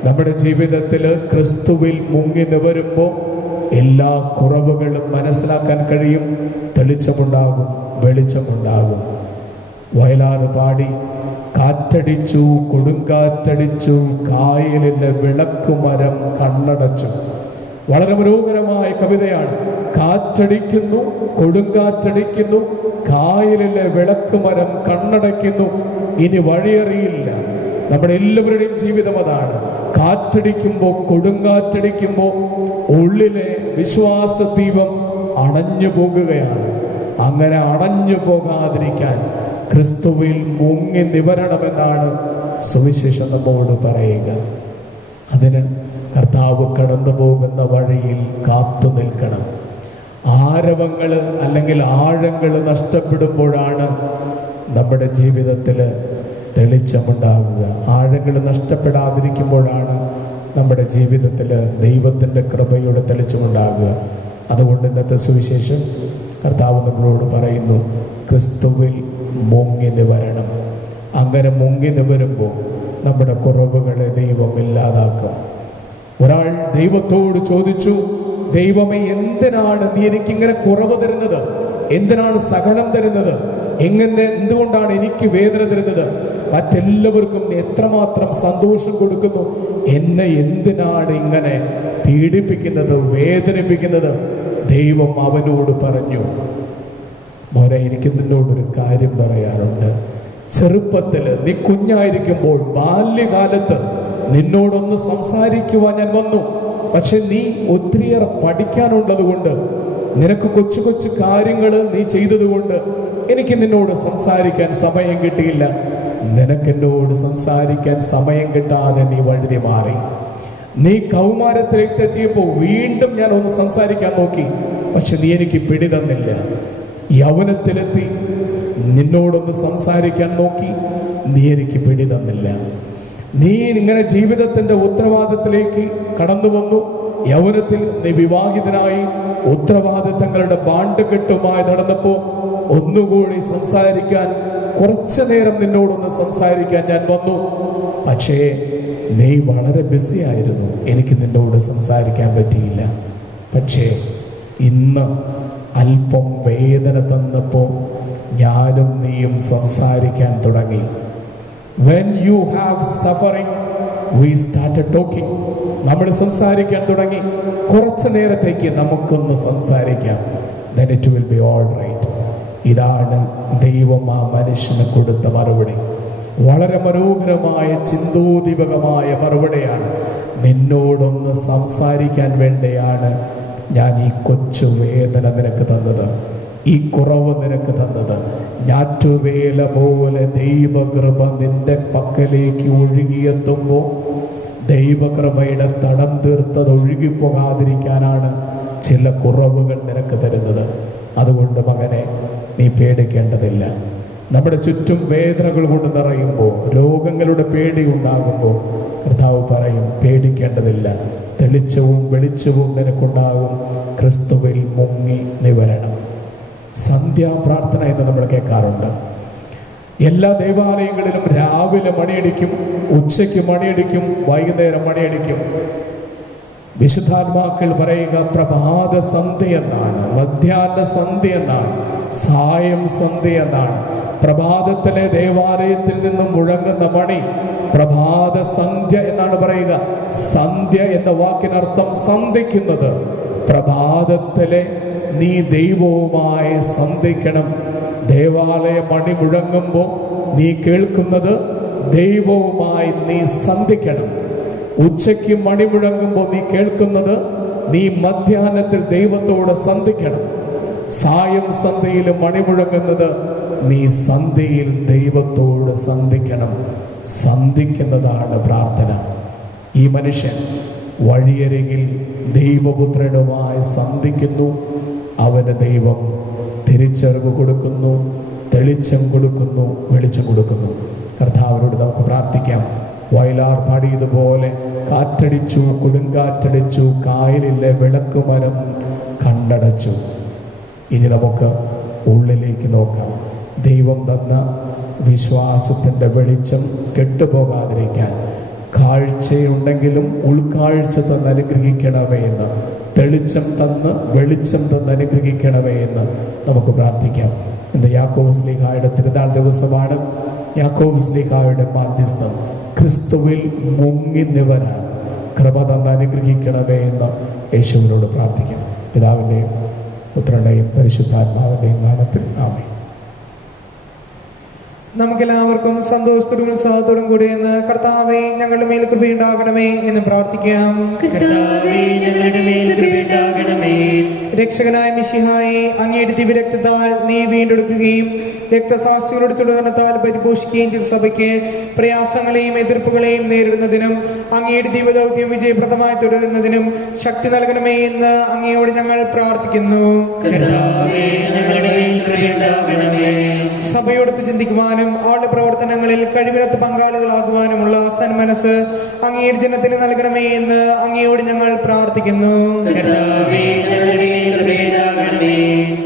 നമ്മുടെ ജീവിതത്തിൽ ക്രിസ്തുവിൽ മുങ്ങി നിവരുമ്പോൾ എല്ലാ കുറവുകളും മനസ്സിലാക്കാൻ കഴിയും. തെളിച്ചമുണ്ടാകും, വെളിച്ചമുണ്ടാകും. വയലാറ് പാടി, കാറ്റടിച്ചു, കൊടുങ്കാറ്റടിച്ചു, കായലിലെ വിളക്കുമരം കണ്ണടച്ചു. വളരെ മനോഹരമായ കവിതയാണ്. കാറ്റടിക്കുന്നു, കൊടുങ്കാറ്റടിക്കുന്നു, കായലിലെ വിളക്കുമരം കണ്ണടയ്ക്കുന്നു, ഇനി വഴിയറിയില്ല. നമ്മുടെ എല്ലാവരുടെയും ജീവിതം അതാണ്. കാറ്റടിക്കുമ്പോൾ, കൊടുങ്കാറ്റടിക്കുമ്പോൾ ഉള്ളിലെ വിശ്വാസ ദീപം അണഞ്ഞു പോകുകയാണ്. അങ്ങനെ അണഞ്ഞു പോകാതിരിക്കാൻ ക്രിസ്തുവിൽ മുങ്ങി നിവരണമെന്നാണ് സുവിശേഷം നമ്മോട് പറയുക. അതിന് കർത്താവ് കടന്നു പോകുന്ന വഴിയിൽ കാത്തു നിൽക്കണം. ആരവങ്ങൾ അല്ലെങ്കിൽ ആഴങ്ങൾ നഷ്ടപ്പെടുമ്പോഴാണ് നമ്മുടെ ജീവിതത്തിൽ തെളിച്ചമുണ്ടാവുക. ആഴങ്ങൾ നഷ്ടപ്പെടാതിരിക്കുമ്പോഴാണ് നമ്മുടെ ജീവിതത്തിൽ ദൈവത്തിൻ്റെ കൃപയുടെ തെളിച്ചമുണ്ടാകുക. അതുകൊണ്ട് ഇന്നത്തെ സുവിശേഷം കർത്താവ് നമ്മളോട് പറയുന്നു, ക്രിസ്തുവിൽ മുങ്ങി നിവരണം. അങ്ങനെ മുങ്ങി നിവരുമ്പോൾ നമ്മുടെ കുറവുകളെ ദൈവം ഇല്ലാതാക്കും. ഒരാൾ ദൈവത്തോട് ചോദിച്ചു, ദൈവമേ, എന്തിനാണ് നീ എനിക്കിങ്ങനെ കുറവ് തരുന്നത്? എന്തിനാണ് സഹനം തരുന്നത്? എന്തുകൊണ്ടാണ് എനിക്ക് വേദന തരുന്നത്? മറ്റെല്ലാവർക്കും നീ എത്രമാത്രം സന്തോഷം കൊടുക്കുന്നു, എന്നെ എന്തിനാണ് ഇങ്ങനെ പീഡിപ്പിക്കുന്നത്, വേദനിപ്പിക്കുന്നത്? ദൈവം അവനോട് പറഞ്ഞു, മോനെ, എനിക്ക് നിന്നോടൊരു കാര്യം പറയാനുണ്ട്. ചെറുപ്പത്തിൽ നീ കുഞ്ഞായിരിക്കുമ്പോൾ, ബാല്യകാലത്ത് നിന്നോടൊന്ന് സംസാരിക്കുവാൻ ഞാൻ വന്നു. പക്ഷെ നീ ഒത്തിരിയേറെ പഠിക്കാനുള്ളത് കൊണ്ട്, നിനക്ക് കൊച്ചു കൊച്ചു കാര്യങ്ങൾ നീ ചെയ്തതുകൊണ്ട് എനിക്ക് നിന്നോട് സംസാരിക്കാൻ സമയം കിട്ടിയില്ല. നിനക്കെന്നോട് സംസാരിക്കാൻ സമയം കിട്ടാതെ നീ വഴുതി മാറി. നീ കൗമാരത്തിലേക്ക് എത്തിയപ്പോൾ വീണ്ടും ഞാൻ ഒന്ന് സംസാരിക്കാൻ നോക്കി, പക്ഷെ നീ എനിക്ക് പിടി തന്നില്ല. യൗവനത്തിലെത്തി, നിന്നോടൊന്ന് സംസാരിക്കാൻ നോക്കി, നീ എനിക്ക് പിടി തന്നില്ല. നീ ഇങ്ങനെ ജീവിതത്തിൻ്റെ ഉത്തരവാദിത്തത്തിലേക്ക് കടന്നു വന്നു. യൗവനത്തിൽ നീ വിവാഹിതനായി, ഉത്തരവാദിത്തങ്ങളുടെ ബാണ്ടുകെട്ടുമായി നടന്നപ്പോൾ ഒന്നുകൂടി സംസാരിക്കാൻ, കുറച്ചു നേരം നിന്നോടൊന്ന് സംസാരിക്കാൻ ഞാൻ വന്നു. പക്ഷേ നീ വളരെ ബിസി ആയിരുന്നു, എനിക്ക് നിന്നോട് സംസാരിക്കാൻ പറ്റിയില്ല. പക്ഷേ ഇന്ന് അല്പം വേദന തന്നപ്പോൾ ഞാനും നീയും സംസാരിക്കാൻ തുടങ്ങി. When you have suffering, we started talking. നമ്മൾ സംസാരിക്കാൻ തുടങ്ങി. കുറച്ചു നേരത്തേക്ക് നമുക്കൊന്ന് സംസാരിക്കാം. Then it will be all right. ഇതാണ് ദൈവം ആ മനുഷ്യന് കൊടുത്ത മറുപടി. വളരെ മനോഹരമായ, ചിന്തോദീപകമായ മറുപടിയാണ്. നിന്നോടൊന്ന് സംസാരിക്കാൻ വേണ്ടിയാണ് ഞാൻ ഈ കൊച്ചു വേദന നിനക്ക് തന്നത്, ഈ കുറവ് നിനക്ക് തന്നത്. ഞാറ്റുവേല പോലെ ദൈവകൃപ നിന്റെ പക്കലേക്ക് ഒഴുകിയെത്തുമ്പോൾ ദൈവകൃപയുടെ തടം തീർത്തത് ഒഴുകിപ്പോകാതിരിക്കാനാണ് ചില കുറവുകൾ നിനക്ക് തരുന്നത്. അതുകൊണ്ട് മകനെ, നീ പേടിക്കേണ്ടതില്ല. നമ്മുടെ ചുറ്റും വേദനകൾ കൊണ്ട് നിറയുമ്പോൾ, രോഗങ്ങളുടെ പേടി ഉണ്ടാകുമ്പോൾ കർത്താവ് പറയും, പേടിക്കേണ്ടതില്ല, തെളിച്ചവും വെളിച്ചവും നിനക്കുണ്ടാകും. ക്രിസ്തുവിൽ മുങ്ങി നിവരണം. സന്ധ്യാപ്രാർത്ഥന എന്ന് നമ്മൾ കേൾക്കാറുണ്ട്. എല്ലാ ദേവാലയങ്ങളിലും രാവിലെ മണിയടിക്കും, ഉച്ചയ്ക്ക് മണിയടിക്കും, വൈകുന്നേരം മണിയടിക്കും. വിശുദ്ധാത്മാക്കൾ പറയുക പ്രഭാത സന്ധ്യ എന്നാണ്, മധ്യാഹ്ന സന്ധ്യ എന്നാണ്, സായം സന്ധ്യ എന്നാണ്. പ്രഭാതത്തിലെ ദേവാലയത്തിൽ നിന്നും മുഴങ്ങുന്ന മണി പ്രഭാത സന്ധ്യ എന്നാണ് പറയുക. സന്ധ്യ എന്ന വാക്കിനർത്ഥം സന്ധിക്കുന്നത്. പ്രഭാതത്തിലെ നീ ദൈവവുമായി സന്ധിക്കണം. ദേവാലയ മണി മുഴങ്ങുമ്പോൾ നീ കേൾക്കുന്നത് ദൈവവുമായി നീ സന്ധിക്കണം. ഉച്ചയ്ക്ക് മണി മുഴങ്ങുമ്പോൾ നീ കേൾക്കുന്നത് നീ മധ്യാഹ്നത്തിൽ ദൈവത്തോട് സന്ധിക്കണം. സായം സന്ധ്യയിൽ മണി മുഴങ്ങുന്നത് നീ സന്ധ്യയിൽ ദൈവത്തോട് സന്ധിക്കണം. സന്ധിക്കുന്നതാണ് പ്രാർത്ഥന. ഈ മനുഷ്യൻ വഴിയരികിൽ ദൈവപുത്രനുമായി സന്ധിക്കുന്നു. അവന് ദൈവം തിരിച്ചറിവ് കൊടുക്കുന്നു, തെളിച്ചം കൊടുക്കുന്നു, വെളിച്ചം കൊടുക്കുന്നു. കർത്താവിനോട് നമുക്ക് പ്രാർത്ഥിക്കാം. വയലാർ പാടിയതുപോലെ കാറ്റടിച്ചു, കൊടുങ്കാറ്റടിച്ചു, കായലിലെ വിളക്കുമരം കണ്ണടച്ചു. ഇനി നമുക്ക് ഉള്ളിലേക്ക് നോക്കാം. ദൈവം തന്ന വിശ്വാസത്തിൻ്റെ വെളിച്ചം കെട്ടുപോകാതിരിക്കാൻ കാഴ്ചയുണ്ടെങ്കിലും ഉൾക്കാഴ്ച തന്ന് അനുഗ്രഹിക്കണമേ എന്ന്, തെളിച്ചം തന്ന് വെളിച്ചം തന്ന് അനുഗ്രഹിക്കണമേ എന്ന് നമുക്ക് പ്രാർത്ഥിക്കാം. ഇന്ന് യാക്കോബ് ശ്ലീഹായുടെ തിരുനാൾ ദിവസമാണ്. യാക്കോബ് ശ്ലീഹായുടെ മാധ്യസ്ഥം ക്രിസ്തുവിൽ മുങ്ങി നിവരാൻ കൃപ തന്ന് അനുഗ്രഹിക്കണമേ എന്ന് യേശുവിനോട് പ്രാർത്ഥിക്കാം. പിതാവിൻ്റെയും പുത്രൻ്റെയും പരിശുദ്ധാത്മാവിൻ്റെയും നാമത്തിൽ ആമേൻ. നമുക്കെല്ലാവർക്കും സന്തോഷത്തോടും ഉത്സാഹത്തോടും കൂടി എന്ന് കർത്താവേ ഞങ്ങളുടെ മേൽ കൃപയുണ്ടാകണമേ എന്ന് പ്രാർത്ഥിക്കാം. രക്ഷകനായ മിശിഹായെ, അങ്ങയുടെ ദിവ്യരക്തത്താൽ നീ വീണ്ടെടുക്കുകയും രക്തസാക്ഷികളുടെ തുടർന്നത്താൽ പരിപോഷിക്കുകയും ചെയ്ത സഭയ്ക്ക് പ്രയാസങ്ങളെയും എതിർപ്പുകളെയും നേരിടുന്നതിനും അങ്ങയുടെ ദിവ്യദൗത്യം വിജയപ്രദമായി തുടരുന്നതിനും ശക്തി നൽകണമേ എന്ന് അങ്ങയോട് ഞങ്ങൾ പ്രാർത്ഥിക്കുന്നു. സഭയോടൊത്ത് ചിന്തിക്കുവാനും അവളുടെ പ്രവർത്തനങ്ങളിൽ കഴിവിനൊത്ത് പങ്കാളികളാകുവാനുമുള്ള സന്മനസ് അങ്ങയുടെ ജനത്തിന് നൽകണമേ എന്ന് അങ്ങയോട് ഞങ്ങൾ പ്രാർത്ഥിക്കുന്നു.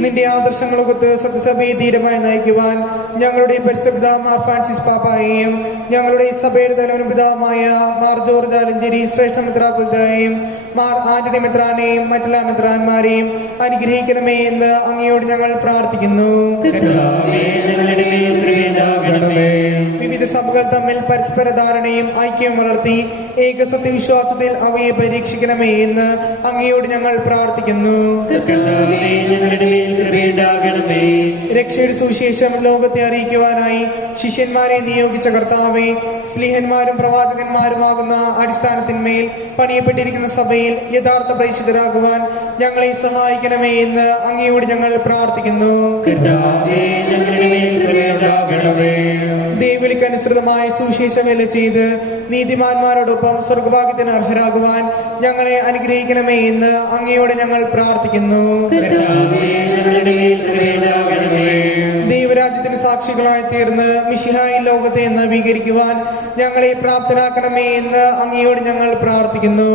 നിന്റെ ആദർശങ്ങളൊക്കെ സത്യസഭയെ ധീരമായി നയിക്കുവാൻ ഞങ്ങളുടെ പരിശുദ്ധ മാർ ഫ്രാൻസിസ് പാപ്പായെയും ഞങ്ങളുടെ സഭയുടെ തലവനും പിതാവുമായ മാർ ജോർജ് ആലഞ്ചേരി ശ്രേഷ്ഠ മെത്രാപ്പൊലീത്തയെയും മാർ ആന്റണി മെത്രാനെയും മറ്റെല്ലാ മെത്രാന്മാരെയും അനുഗ്രഹിക്കണമേ എന്ന് അങ്ങയോട് ഞങ്ങൾ പ്രാർത്ഥിക്കുന്നു. വിവിധ സഭകൾ തമ്മിൽ പരസ്പര ധാരണയും ഐക്യവും വളർത്തി ഏക സത്യവിശ്വാസത്തിൽ അവയെ പരീക്ഷിക്കണമേ എന്ന് അങ്ങയോട് ഞങ്ങൾ പ്രാർത്ഥിക്കുന്നു. രക്ഷയുടെ സുവിശേഷം ലോകത്തെ അറിയിക്കുവാനായി ശിഷ്യന്മാരെ നിയോഗിച്ച കർത്താവേ, സ്ലീഹന്മാരും പ്രവാചകന്മാരുമാകുന്ന അടിസ്ഥാനത്തിന്മേൽ പണിയപ്പെട്ടിരിക്കുന്ന സഭയിൽ യഥാർത്ഥ പ്രേക്ഷിതരാകുവാൻ ഞങ്ങളെ സഹായിക്കണമേ എന്ന് അങ്ങയോട് ഞങ്ങൾ പ്രാർത്ഥിക്കുന്നു. ദൈവവിളിക്കനുസൃതമായ സുവിശേഷം വേല ചെയ്ത് നീതിമാന്മാരോടൊപ്പം സ്വർഗഭാഗ്യത്തിന് അർഹരാകുവാൻ ഞങ്ങളെ അനുഗ്രഹിക്കണമേ എന്ന് അങ്ങയോട് ഞങ്ങൾ പ്രാർത്ഥിക്കുന്നു. ദൈവരാജ്യത്തിന് സാക്ഷികളായി തീർന്ന് മിശിഹായി ലോകത്തെ നവീകരിക്കുവാൻ ഞങ്ങളെ പ്രാപ്തരാക്കണമേ എന്ന് അങ്ങയോട് ഞങ്ങൾ പ്രാർത്ഥിക്കുന്നു.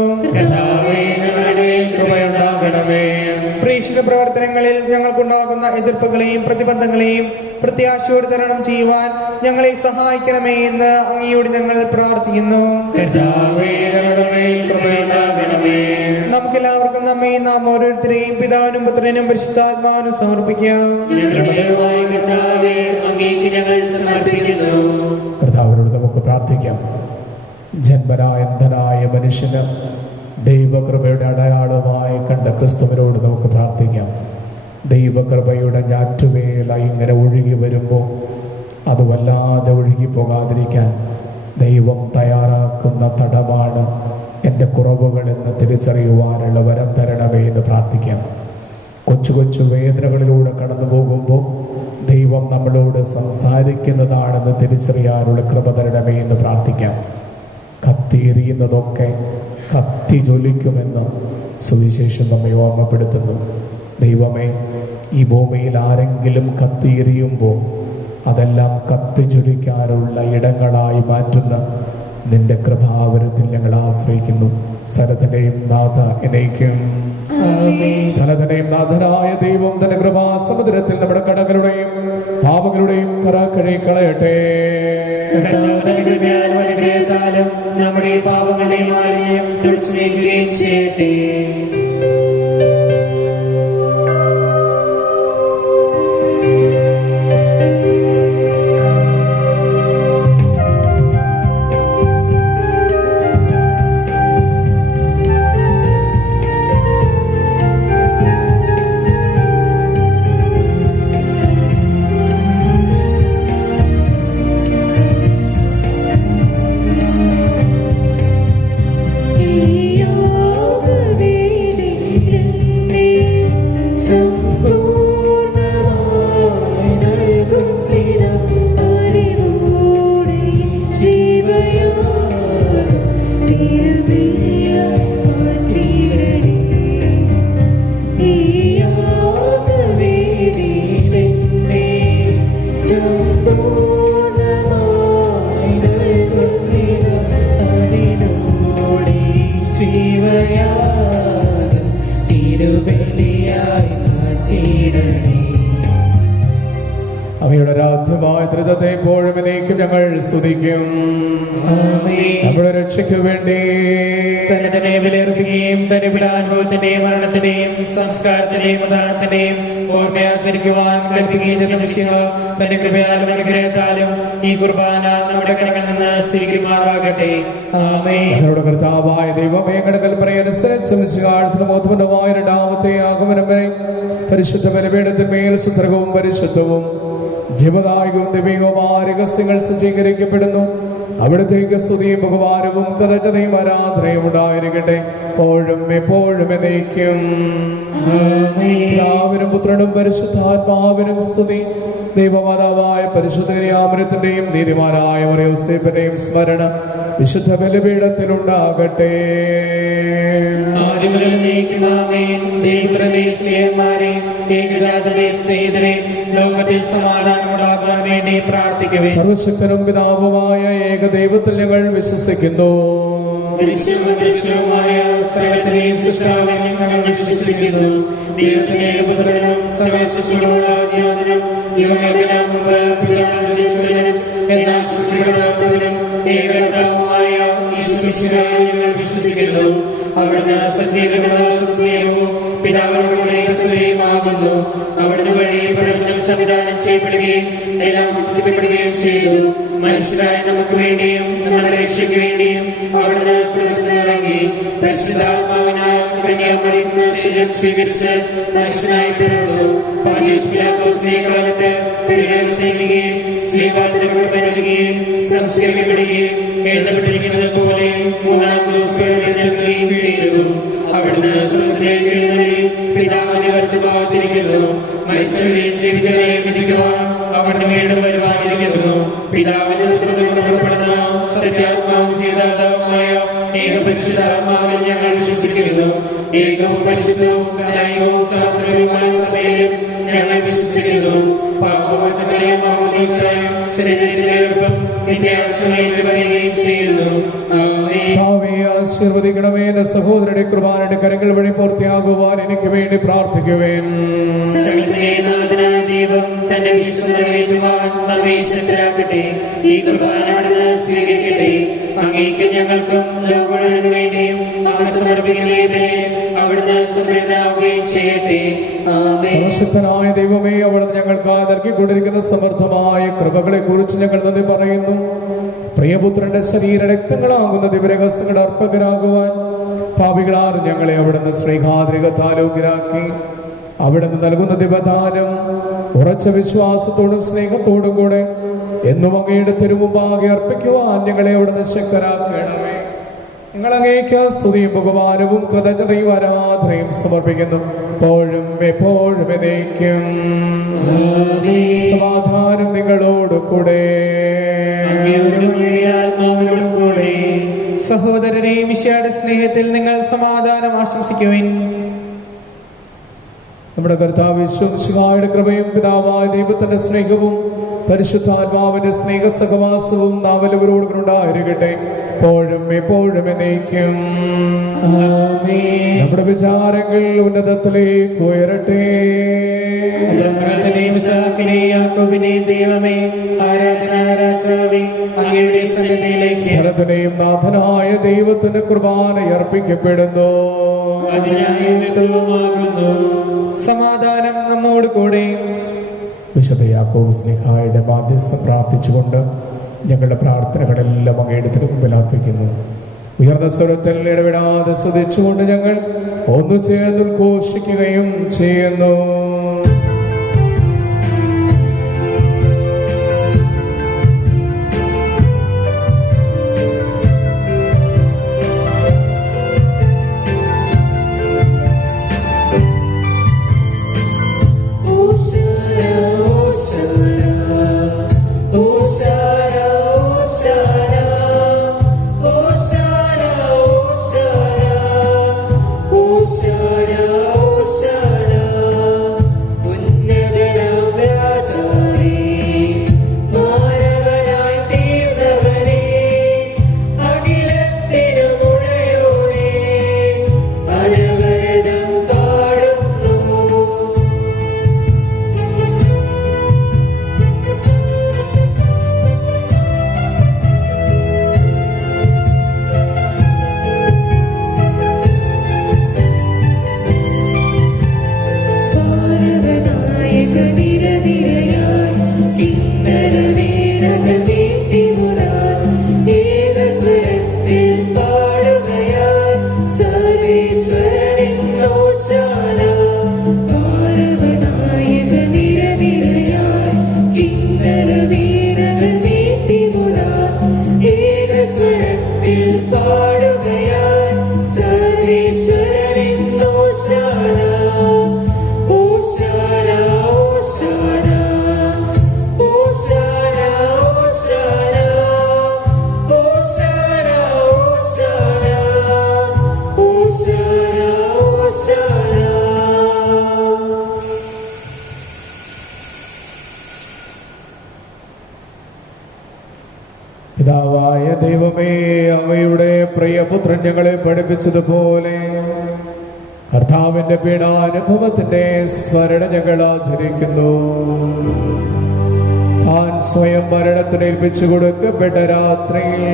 പ്രേക്ഷിത പ്രവർത്തനങ്ങളിൽ ഞങ്ങൾക്കുണ്ടാകുന്ന എതിർപ്പുകളെയും പ്രതിബന്ധങ്ങളെയും പ്രത്യാശയോട് തരണം ചെയ്യുവാൻ ഞങ്ങളെ സഹായിക്കണമേ എന്ന് അങ്ങയോട് ഞങ്ങൾ പ്രാർത്ഥിക്കുന്നു. നമുക്കെല്ലാവർക്കും നമ്മയും നാം ഓരോരുത്തരെയും പിതാവിനും പുത്രനും പരിശുദ്ധാത്മാവിനും സമർപ്പിക്കാം. കർത്താവിനോട് നമുക്ക് പ്രാർത്ഥിക്കാം. ജന്മനായന്ധനായ മനുഷ്യന് ദൈവകൃപയുടെ അടയാളമായി കണ്ട ക്രിസ്തുവിനോട് നമുക്ക് പ്രാർത്ഥിക്കാം. ദൈവകൃപയുടെ ഞാറ്റുവേല ഇങ്ങനെ ഒഴുകി വരുമ്പോൾ അത് വല്ലാതെ ഒഴുകിപ്പോകാതിരിക്കാൻ ദൈവം തയ്യാറാക്കുന്ന തടമാണ് എൻ്റെ കുറവുകളെന്ന് തിരിച്ചറിയുവാനുള്ള വരം തരണമേ എന്ന് പ്രാർത്ഥിക്കാം. കൊച്ചു കൊച്ചു വേദനകളിലൂടെ കടന്നു പോകുമ്പോൾ ദൈവം നമ്മളോട് സംസാരിക്കുന്നതാണെന്ന് തിരിച്ചറിയാനുള്ള കൃപ തരണമേ എന്ന് പ്രാർത്ഥിക്കാം. കത്തിയെറിയുന്നതൊക്കെ കത്തി ജ്വലിക്കുമെന്ന് സുവിശേഷം നമ്മെ ഓർമ്മപ്പെടുത്തുന്നു. ദൈവമേ, ഈ ഭൂമിയിൽ ആരെങ്കിലും കത്തിയെറിയുമ്പോൾ അതെല്ലാം കത്തി ജ്വലിക്കാനുള്ള ഇടങ്ങളായി മാറ്റുന്ന നിന്റെ കൃപാവരത്തിൽ ഞങ്ങൾ ആശ്രയിക്കുന്നു. സകലത്തിന്റെയും നാഥ എന്നേക്കും സകലത്തിന്റെയും നാഥനായ ദൈവം തന്റെ കൃപാസമുദ്രത്തിൽ നമ്മുടെ കടകളുടെയും പാപങ്ങളുടെയും കറ കഴുകിക്കളയട്ടെ. നമ്മുടെ പാപങ്ങളുടെയും മാലിന്യം തുടച്ചു നീക്കുകയും ചെയ്യട്ടെ. യോഗവേദിയിൽ അവയുടെ രാജ്യമായ ത്രിത്വത്തെ എപ്പോഴും എന്നേക്കും ഞങ്ങൾ സ്തുതിക്കും. നമ്മുടെ രക്ഷയ്ക്ക് വേണ്ടി തന്നെ വിലയിരുത്തുകയും തന്നെ വിടാനുഭവത്തിന്റെയും മരണത്തിന്റെയും സംസ്കാരത്തിന്റെയും ഉദാഹരണത്തിന്റെയും ഓർമ്മയാചരിക്കുവാൻ കൽപ്പിക്കുകയും ചെയ്യുന്ന തന്റെ കൃപയാലും അനുഗ്രഹത്താലും ഈ കുർബാന നമ്മുടെ കരങ്ങളിൽ നിന്ന് സ്വീകരിക്കുമാറാകട്ടെ. ആമേൻ. ഞങ്ങളുടെ കർത്താവായ ദൈവമേ, ഞങ്ങളുടെ കൽപ്പനയനുസരിച്ച് മിശിഹായുടെ രണ്ടാമത്തെ ആഗമനം വരെ പരിശുദ്ധ ബലിപീഠത്തിന്മേൽ സുത്രകവും പരിശുദ്ധവും ജീവദായകവും ദിവ്യവുമായ രഹസ്യങ്ങൾ സജ്ജീകരിക്കപ്പെടുന്നു. അവിടത്തേക്ക് സ്തുതിയും ബഹുമാനവും കൃതജ്ഞതയും ആരാധനയും ഉണ്ടായിരിക്കട്ടെ, എപ്പോഴും എപ്പോഴും എന്നേക്കും. പിതാവിനും പുത്രനും പരിശുദ്ധാത്മാവിനും സ്തുതി. ദൈവമാതാവായ പരിശുദ്ധ കന്യാമറിയത്തിന്റെയും നീതിമാനായ മറിയൂസേപ്പിന്റെയും സ്മരണ വിശുദ്ധ ബലിപീഠത്തിലുണ്ടാകട്ടെ. ലോകത്തിൽ സമാധാനം ഉണ്ടാകാൻ വേണ്ടി പ്രാർത്ഥിക്കുവേ. സർവശക്തനും പിതാവുമായ ഏകദൈവത്തിൽ ഞങ്ങൾ വിശ്വസിക്കുന്നു. ദൃശ്യവുമായ സകലത്തിനെയും സൃഷ്ടാവിൽ ഞങ്ങൾ വിശ്വസിക്കുന്നു. ദൈവത്തിന്റെ പുത്രനും സകല സൃഷ്ടികളുള്ള ജ്യോതിനും യുഗങ്ങൾക്കെല്ലാം മുമ്പ് പിതാവിനും ജ്യേഷ്ഠനും എല്ലാ സൃഷ്ടികളുള്ളവനും ഏകകർത്താവുമായ യേശുമിശിഹായിൽ ഞങ്ങൾ വിശ്വസിക്കുന്നു. അവിടുന്ന് സത്യവും പിതാവിനോടുകൂടെ സത്യവുമാകുന്നു. അവിടുന്ന് വഴി പ്രപഞ്ചം സംവിധാനം ചെയ്യപ്പെടുകയും എല്ലാം സൃഷ്ടിക്കപ്പെടുകയും ചെയ്തു. മനുഷ്യരായ നമുക്ക് വേണ്ടിയും നമ്മുടെ രക്ഷയ്ക്ക് വേണ്ടിയും അവിടുന്ന് സ്വർഗ്ഗത്തിൽ ഇറങ്ങി പരിശുദ്ധാത്മാവിനാൽ കന്യാമറിയത്തിൽ ശരീരം സ്വീകരിച്ച് മനുഷ്യനായി പിറന്നു. പന്തിയോസ് പീലാത്തോസിന്റെ കാലത്ത് പീഡകൾ സഹിക്കുകയും ശ്ലീഹാത്തിലൂടെ പരവുകയും സംസ്കരിക്കപ്പെടുകയും എഴുതപ്പെട്ടിരിക്കുന്നത് പോലെ മൂന്നാം ദിവസം എഴുന്നേൽക്കുകയും ചെയ്തു. അവിടുന്ന് സ്വർഗ്ഗത്തിലേക്ക് എഴുന്നള്ളി പിതാവിന്റെ വലത്തുഭാഗത്തിരിക്കുന്നു. മരിച്ചവരെയും ജീവിതരെയും വിധിക്കുവാൻ അവിടുന്ന് വീണ്ടും വരുവാനിരിക്കുന്നു. പിതാവിന്റെ പുറപ്പെടുന്ന സത്യാത്മാവും ജീവദാതാവുമായ ഏകപരിശുദ്ധാത്മാവിൽ ഞങ്ങൾ വിശ്വസിക്കുന്നു. ഏകവും പരിശുദ്ധവും സ്നേഹവും സാത്വികവുമായ സഭയിലും ഞങ്ങൾ വിശ്വസിക്കുന്നു. പാപമോചനത്തെയും മാമോദീസയും ശരീരത്തിലെ ഉറപ്പും നിത്യാശ്രമേറ്റ് പറയുകയും ചെയ്യുന്നു. ആമേൻ. ആശീർവദിക്കണമേ. എന്റെ സഹോദരന്റെ കുർബാനയുടെ കരങ്ങൾ വഴി പൂർത്തിയാകുവാൻ എനിക്ക് വേണ്ടി പ്രാർത്ഥിക്കുവേൻ. നാഥനായ ദൈവം തന്റെ വിശ്വസ്ത നിറവേറ്റുവാൻ നമ്മെ ശക്തരാക്കട്ടെ. ഈ കുർബാന അവിടുന്ന് സ്വീകരിക്കട്ടെ. അങ്ങേക്കും ഞങ്ങൾക്കും ലോകത്തിന് വേണ്ടിയും അങ്ങ് സമർപ്പിക്കുന്ന അവിടുന്ന് സമൃദ്ധനാവുകയും ചെയ്യട്ടെ. സർവശക്തനായ ദൈവമേ, അവിടുന്ന് ഞങ്ങൾക്ക് നൽകിക്കൊണ്ടിരിക്കുന്ന സമൃദ്ധമായ കൃപകളെ കുറിച്ച് ഞങ്ങൾ നന്ദി പറയുന്നു. പ്രിയപുത്രന്റെ ശരീര രക്തങ്ങളാകുന്ന ദിവരഹസ്യങ്ങളുടെ അർപ്പകരാകുവാൻ പാപികളാർ ഞങ്ങളെ അവിടുന്ന് ശ്രീഹാദ്രികത്താലോഗ്യരാക്കി. അവിടുന്ന് നൽകുന്ന ദിവദാനം ഉറച്ച വിശ്വാസത്തോടും സ്നേഹത്തോടും കൂടെ എന്നും അങ്ങയുടെ തിരുമുമ്പാകെ അർപ്പിക്കുവാൻ ഞങ്ങളെ അവിടുന്ന് ശക്തരാക്കണമേ. ഞങ്ങൾ അങ്ങേക്ക് സ്തുതിയും ബഹുമാനവും കൃതജ്ഞതയും ആരാധനയും സമർപ്പിക്കുന്നു, എപ്പോഴും എപ്പോഴും എന്നേക്കും. സമാധാനം നിങ്ങളോട് കൂടെ. സഹോദരരെ, മിശിഹായുടെ സ്നേഹത്തിൽ നിങ്ങൾ സമാധാനം ആശംസിക്കുവിൻ. നമ്മുടെ കർത്താവ് മിശിഹായുടെ കൃപയും പിതാവായ ദൈവത്തിന്റെ സ്നേഹവും പരിശുദ്ധാത്മാവിന്റെ സ്നേഹസഹവാസവും നാം എല്ലാവരോടും ഉണ്ടായിരിക്കട്ടെ, എപ്പോഴും എപ്പോഴും എന്നേക്കും. നമ്മുടെ വിചാരങ്ങൾ ഉന്നതത്തിലേക്ക് ഉയരട്ടെ. ദൈവമേ, ആരാധനാ രാജാവേ, അങ്ങയുടെ സന്നിധിയിലേക്ക് സർവ്വത്തിന്റെയും നാഥനായ ദൈവത്തിന് കുർബാന അർപ്പിക്കപ്പെടുന്നു. സമാധാനം നമ്മോട് കൂടെ. വിശുദ്ധ യാക്കോബ് സ്ലീഹായുടെ മാധ്യസ്ഥം പ്രാർത്ഥിച്ചുകൊണ്ട് ഞങ്ങളുടെ പ്രാർത്ഥനകളെല്ലാം അങ്ങയുടെ തിരുമുമ്പിൽ അർപ്പിക്കുന്നു. ഉയർന്ന സ്വരത്തിൽ ഇടപെടാതെ സ്തുതിച്ചുകൊണ്ട് ഞങ്ങൾ ഒന്നു ചേർന്ന് ഉദ്ഘോഷിക്കുകയും ചെയ്യുന്നു. Hosanna, Hosanna, Hosanna. പിതാവായ ദൈവമേ, അങ്ങയുടെ പ്രിയപുത്രൻ ഞങ്ങളെ പഠിപ്പിച്ചതുപോലെ കർത്താവിന്റെ പീഡാനുഭവത്തിന്റെ സ്മരണ ഞങ്ങൾ ആചരിക്കുന്നു. താൻ സ്വയം മരണത്തിന് ഏൽപ്പിച്ചു കൊടുക്കപ്പെട്ട രാത്രിയിൽ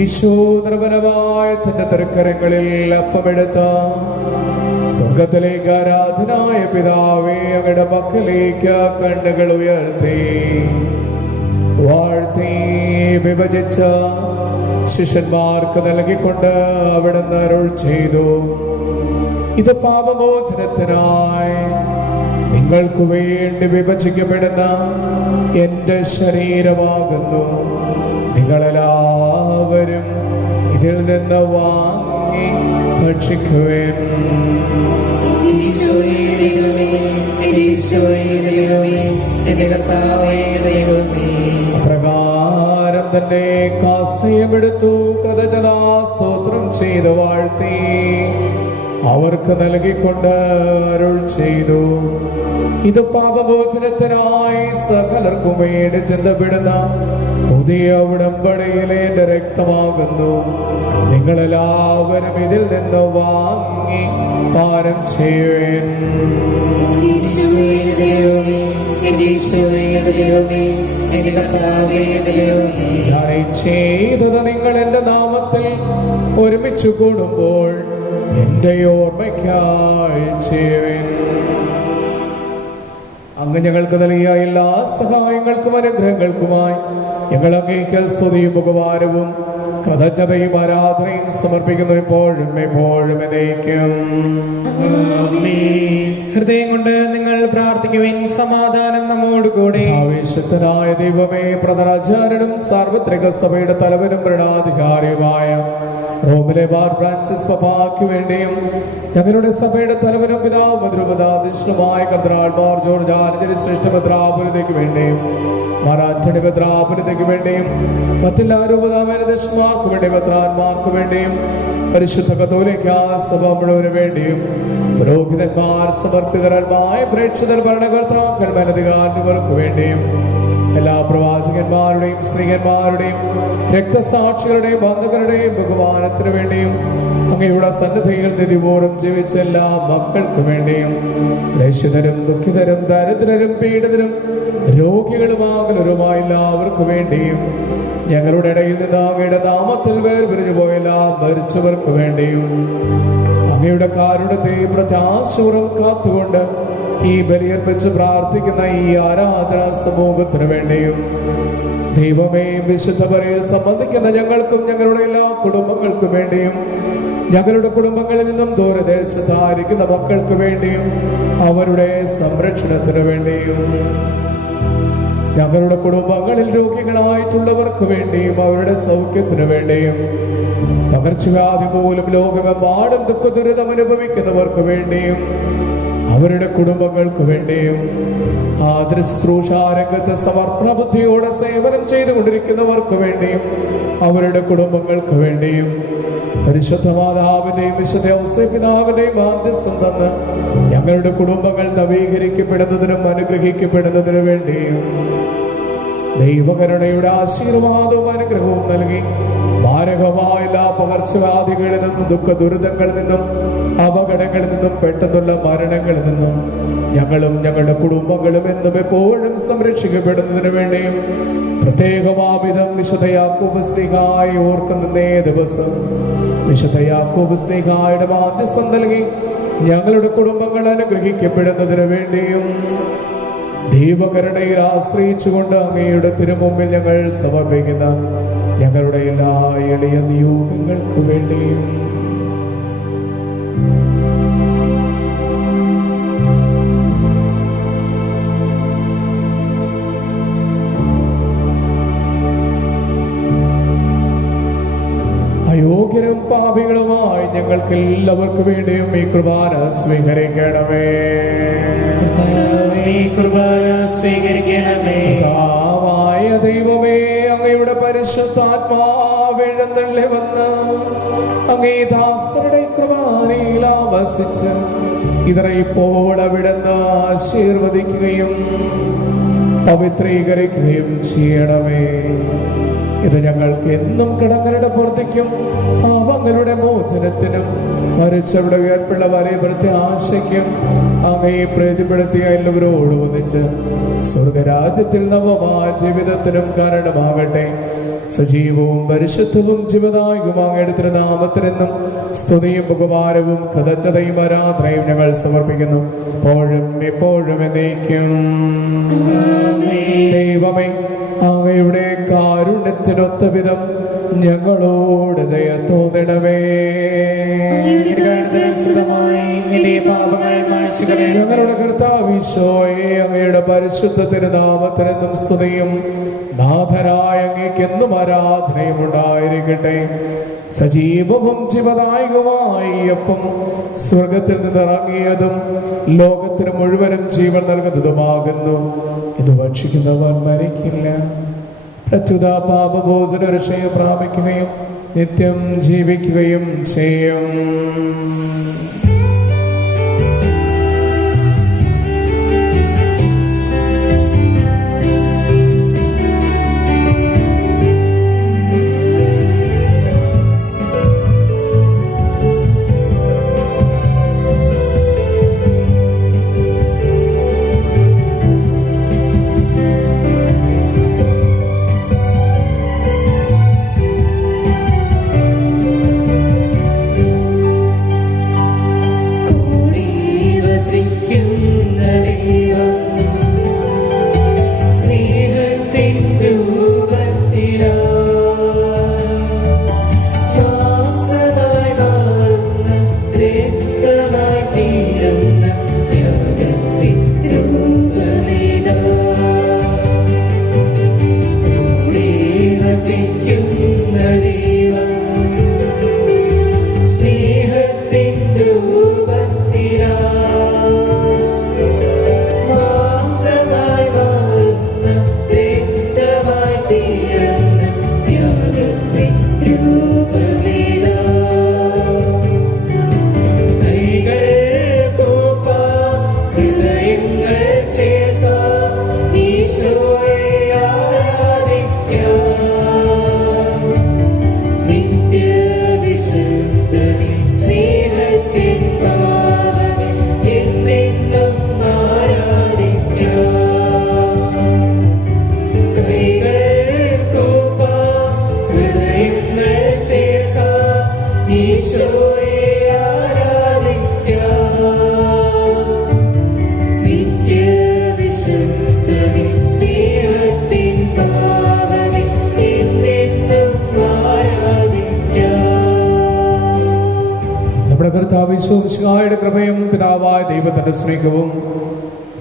ഈശോ നിർമ്മലമായ തന്റെ തൃക്കരങ്ങളിൽ അപ്പമെടുത്ത സ്വർഗത്തിലേക്ക് ആരാധനായ പിതാവേ, അങ്ങയുടെ പക്കലേക്ക് കണ്ണുകൾ ഉയർത്തി വാഴ്ത്തി വിഭജിച്ച ശിഷ്യന്മാർക്ക് നൽകിക്കൊണ്ട് അവിടുന്ന് അരുൾ ചെയ്തു, ഇത് പാപമോചനത്തിനായി നിങ്ങൾക്ക് വേണ്ടി വിഭജിക്കപ്പെടുന്ന എൻ്റെ ശരീരമാകുന്നു. നിങ്ങളെല്ലാവരും ഇതിൽ നിന്ന് വാങ്ങി ഭക്ഷിക്കുവേൻ. പ്രകാരം തന്നെ കാസയമെടുത്തു കൃതജ്ഞതാ സ്തോത്രം ചെയ്ത് വാഴ്ത്തി അവർക്ക് നൽകിക്കൊണ്ട് അരുൾ ചെയ്തു, ഇത് പാപമോചനത്തിനായി സകലർക്കും വേണ്ടി ചിന്തപ്പെടുന്ന പുതിയ ഉടമ്പടിയിലെ എൻ്റെ രക്തമാകുന്നു. നിങ്ങളെല്ലാവരും ഇതിൽ നിന്ന് വാങ്ങി പാനം ചെയ്യുവേൻ. ഞാൻ ചെയ്തത് നിങ്ങൾ എൻ്റെ നാമത്തിൽ ഒരുമിച്ച് കൂടുമ്പോൾ എൻ്റെ ഓർമ്മയ്ക്കായി ചെയ്യുവേൻ. അങ്ങ് ഞങ്ങൾക്ക് നൽകിയ എല്ലാ സഹായങ്ങൾക്കും അനുഗ്രഹങ്ങൾക്കുമായി ഞങ്ങൾ അങ്ങേക്ക് സ്തുതിയും ബഹുമാനവും കൃതജ്ഞതയും ആരാധനയും സമർപ്പിക്കുന്നു, ഇപ്പോഴും എപ്പോഴും എന്നേക്കും. ഹൃദയം കൊണ്ട് നിങ്ങൾ പ്രാർത്ഥിക്കുവിൻ. സമാധാനം നമ്മോട് കൂടെ. ആവേശത്തിനായ ദൈവമേ, പ്രധാനാചാര്യനും സാർവത്രിക സഭയുടെ തലവനും ഭരണാധികാരിയുമായ റോമിലെ മാർ ഫ്രാൻസിസ് പപ്പായ്ക്ക് വേണ്ടിയും ഞങ്ങളുടെ സഭയുടെ തലവനും പിതാവും മധുരപദാധിഷ്ണുമായ കർദിനാൾ മാർ ജോർജ് ആലഞ്ചേരി ശ്രേഷ്ഠ മെത്രാപ്പൊലീത്തയ്ക്ക് വേണ്ടിയും മാർ ആന്റണി മെത്രാപ്പൊലീത്തയ്ക്ക് വേണ്ടിയും മറ്റെല്ലാ രൂപതാമേലധ്യക്ഷന്മാർക്ക് വേണ്ടിയും മെത്രാന്മാർക്ക് വേണ്ടിയും പരിശുദ്ധ കത്തോലിക്കാ സഭ മുഴുവന് വേണ്ടിയും പുരോഹിതന്മാർ, സമർപ്പിതരന്മായ പ്രേക്ഷിതർ, ഭരണകർത്താക്കൾ, മേലധികാരികൾക്ക് വേണ്ടിയും എല്ലാ പ്രവാചകന്മാരുടെയും സ്ത്രീകന്മാരുടെയും രക്തസാക്ഷികളുടെയും ബന്ധുക്കളുടെയും ബഹുമാനത്തിനു വേണ്ടിയും അങ്ങയുടെ സന്നിധിയിൽ നിധിപൂർവ്വം ജീവിച്ച എല്ലാ മക്കൾക്ക് വേണ്ടിയും ക്ലേശിതരും ദുഃഖിതരും ദരിദ്രരും പീഡിതരും രോഗികളുമാകലരുമായ എല്ലാവർക്കു വേണ്ടിയും ഞങ്ങളുടെ ഇടയിൽ നിന്ന് അങ്ങയുടെ നാമത്തിൽ വേർപിരിഞ്ഞു പോയെല്ലാം മരിച്ചവർക്ക് വേണ്ടിയും അങ്ങയുടെ കാരുണ്യത്തെ പ്രത്യാശപൂർവ്വം കാത്തുകൊണ്ട് ഈ ബലിയർപ്പിച്ച് പ്രാർത്ഥിക്കുന്ന ഈ ആരാധനാ സമൂഹത്തിന് വേണ്ടിയും ദൈവമേ, വിശുദ്ധ ബലിയിൽ സംബന്ധിക്കുന്ന ഞങ്ങൾക്കും ഞങ്ങളുടെ എല്ലാ കുടുംബങ്ങൾക്കും വേണ്ടിയും ഞങ്ങളുടെ കുടുംബങ്ങളിൽ നിന്നും ദൂരദേശത്തായിരിക്കുന്ന മക്കൾക്ക് വേണ്ടിയും അവരുടെ സംരക്ഷണത്തിന് വേണ്ടിയും ഞങ്ങളുടെ കുടുംബങ്ങളിൽ രോഗികളായിട്ടുള്ളവർക്ക് വേണ്ടിയും അവരുടെ സൗഖ്യത്തിന് വേണ്ടിയും പകർച്ചവ്യാധി മൂലം ലോകമെമ്പാടും ദുഃഖ ദുരിതം അനുഭവിക്കുന്നവർക്ക് വേണ്ടിയും അവരുടെ കുടുംബങ്ങൾക്ക് വേണ്ടിയും ശുശ്രൂഷാരംഗത്ത് സമർപ്പണ ബുദ്ധിയോടെ സേവനം ചെയ്തുകൊണ്ടിരിക്കുന്നവർക്ക് വേണ്ടിയും അവരുടെ കുടുംബങ്ങൾക്ക് വേണ്ടിയും പരിശുദ്ധ മാതാവിന്റെയും വിശുദ്ധ ഔസേപിതാവിന്റെയും മാധ്യസ്ഥം തന്ന് ഞങ്ങളുടെ കുടുംബങ്ങൾ നവീകരിക്കപ്പെടുന്നതിനും അനുഗ്രഹിക്കപ്പെടുന്നതിനു വേണ്ടിയും ദൈവകരുണയുടെ ആശീർവാദവും അനുഗ്രഹവും നൽകി മാരകമായ എല്ലാ പകർച്ചവ്യാധികളിൽ നിന്നും ദുഃഖ ദുരിതങ്ങളിൽ നിന്നും അപകടങ്ങളിൽ നിന്നും പെട്ടെന്നുള്ള മരണങ്ങളിൽ നിന്നും ഞങ്ങളും ഞങ്ങളുടെ കുടുംബങ്ങളും എന്നും എപ്പോഴും സംരക്ഷിക്കപ്പെടുന്നതിന് വേണ്ടിയും പ്രത്യേകമാവിധം വിശുദ്ധ യാക്കോബ് സ്ലീഹായെ ഓർക്കുന്നേ ദിവസം വിശുദ്ധ യാക്കോബ് സ്ലീഹായുടെ മാധ്യസ്ഥം നൽകി ഞങ്ങളുടെ കുടുംബങ്ങൾ അനുഗ്രഹിക്കപ്പെടുന്നതിന് വേണ്ടിയും ദൈവകരുണയിൽ ആശ്രയിച്ചുകൊണ്ട് അങ്ങയുടെ തിരുമുമ്പിൽ ഞങ്ങൾ സമർപ്പിക്കുന്ന ഞങ്ങളുടെ എല്ലാ എളിയ നിയോഗങ്ങൾക്ക് വേണ്ടിയും അയോഗ്യരും പാപികളുമായി ഞങ്ങൾക്ക് എല്ലാവർക്കും വേണ്ടിയും ഈ കുർബാന സ്വീകരിക്കണമേ. കർത്താവായ ദൈവമേ, അങ്ങയുടെ പരിശുദ്ധാത്മാവെഴുന്നള്ളി വന്ന് അങ്ങേ ദാസരുടെ കുർബാനയിൽ ആവസിച്ച് ഇതിനെ ഇപ്പോൾ അവിടുന്ന് ആശീർവദിക്കുകയും പവിത്രീകരിക്കുകയും ചെയ്യണമേ. ഇത് ഞങ്ങൾക്ക് എന്നും കടങ്ങളുടെ പൂർത്തിക്കും പാപങ്ങളുടെ മോചനത്തിനും മരിച്ചവരുടെ ഉയർപ്പുള്ള വലിയ പ്രത്യാശയ്ക്കും അങ്ങയെ പ്രീതിപ്പെടുത്തിയ എല്ലാവരോടും ഒന്നിച്ച് സ്വർഗരാജ്യത്തിൽ നവമായ ജീവിതത്തിനും കാരണമാകട്ടെ. സജീവവും പരിശുദ്ധവും ജീവദായകവും അങ്ങയുടെ തിരുനാമത്തിനെന്നും സ്തുതിയും ബഹുമാനവും കൃതജ്ഞതയും ആരാധനയും ഞങ്ങൾ സമർപ്പിക്കുന്നു, എപ്പോഴും എപ്പോഴും എന്നേക്കും. ദൈവമേ, അങ്ങയുടെ കാരുണ്യത്തിനൊത്ത വിധം ഞങ്ങളോട് ദയ തോന്നണമേ. ഞങ്ങളുടെ കർത്താവ് ഈശോയെ, അങ്ങയുടെ പരിശുദ്ധ തിരുനാമത്തിനെന്നും സ്തുതിയും നാഥനായ അങ്ങേക്കെന്നും ആരാധനയും ഉണ്ടായിരിക്കട്ടെ. സജീവവും ജീവദായകവുമായി അപ്പം സ്വർഗത്തിൽ നിന്നിറങ്ങിയതും ലോകത്തിന് മുഴുവനും ജീവൻ നൽകുന്നതുമാകുന്നു. ഇത് ഭക്ഷിക്കുന്നവൻ മരിക്കില്ല, പ്രത്യുത പാപഭോജന രക്ഷയെ പ്രാപിക്കുകയും നിത്യം ജീവിക്കുകയും ചെയ്യും. കർത്താവിന്റെ കൃപയും പിതാവായ ദൈവത്തിന്റെ സ്നേഹവും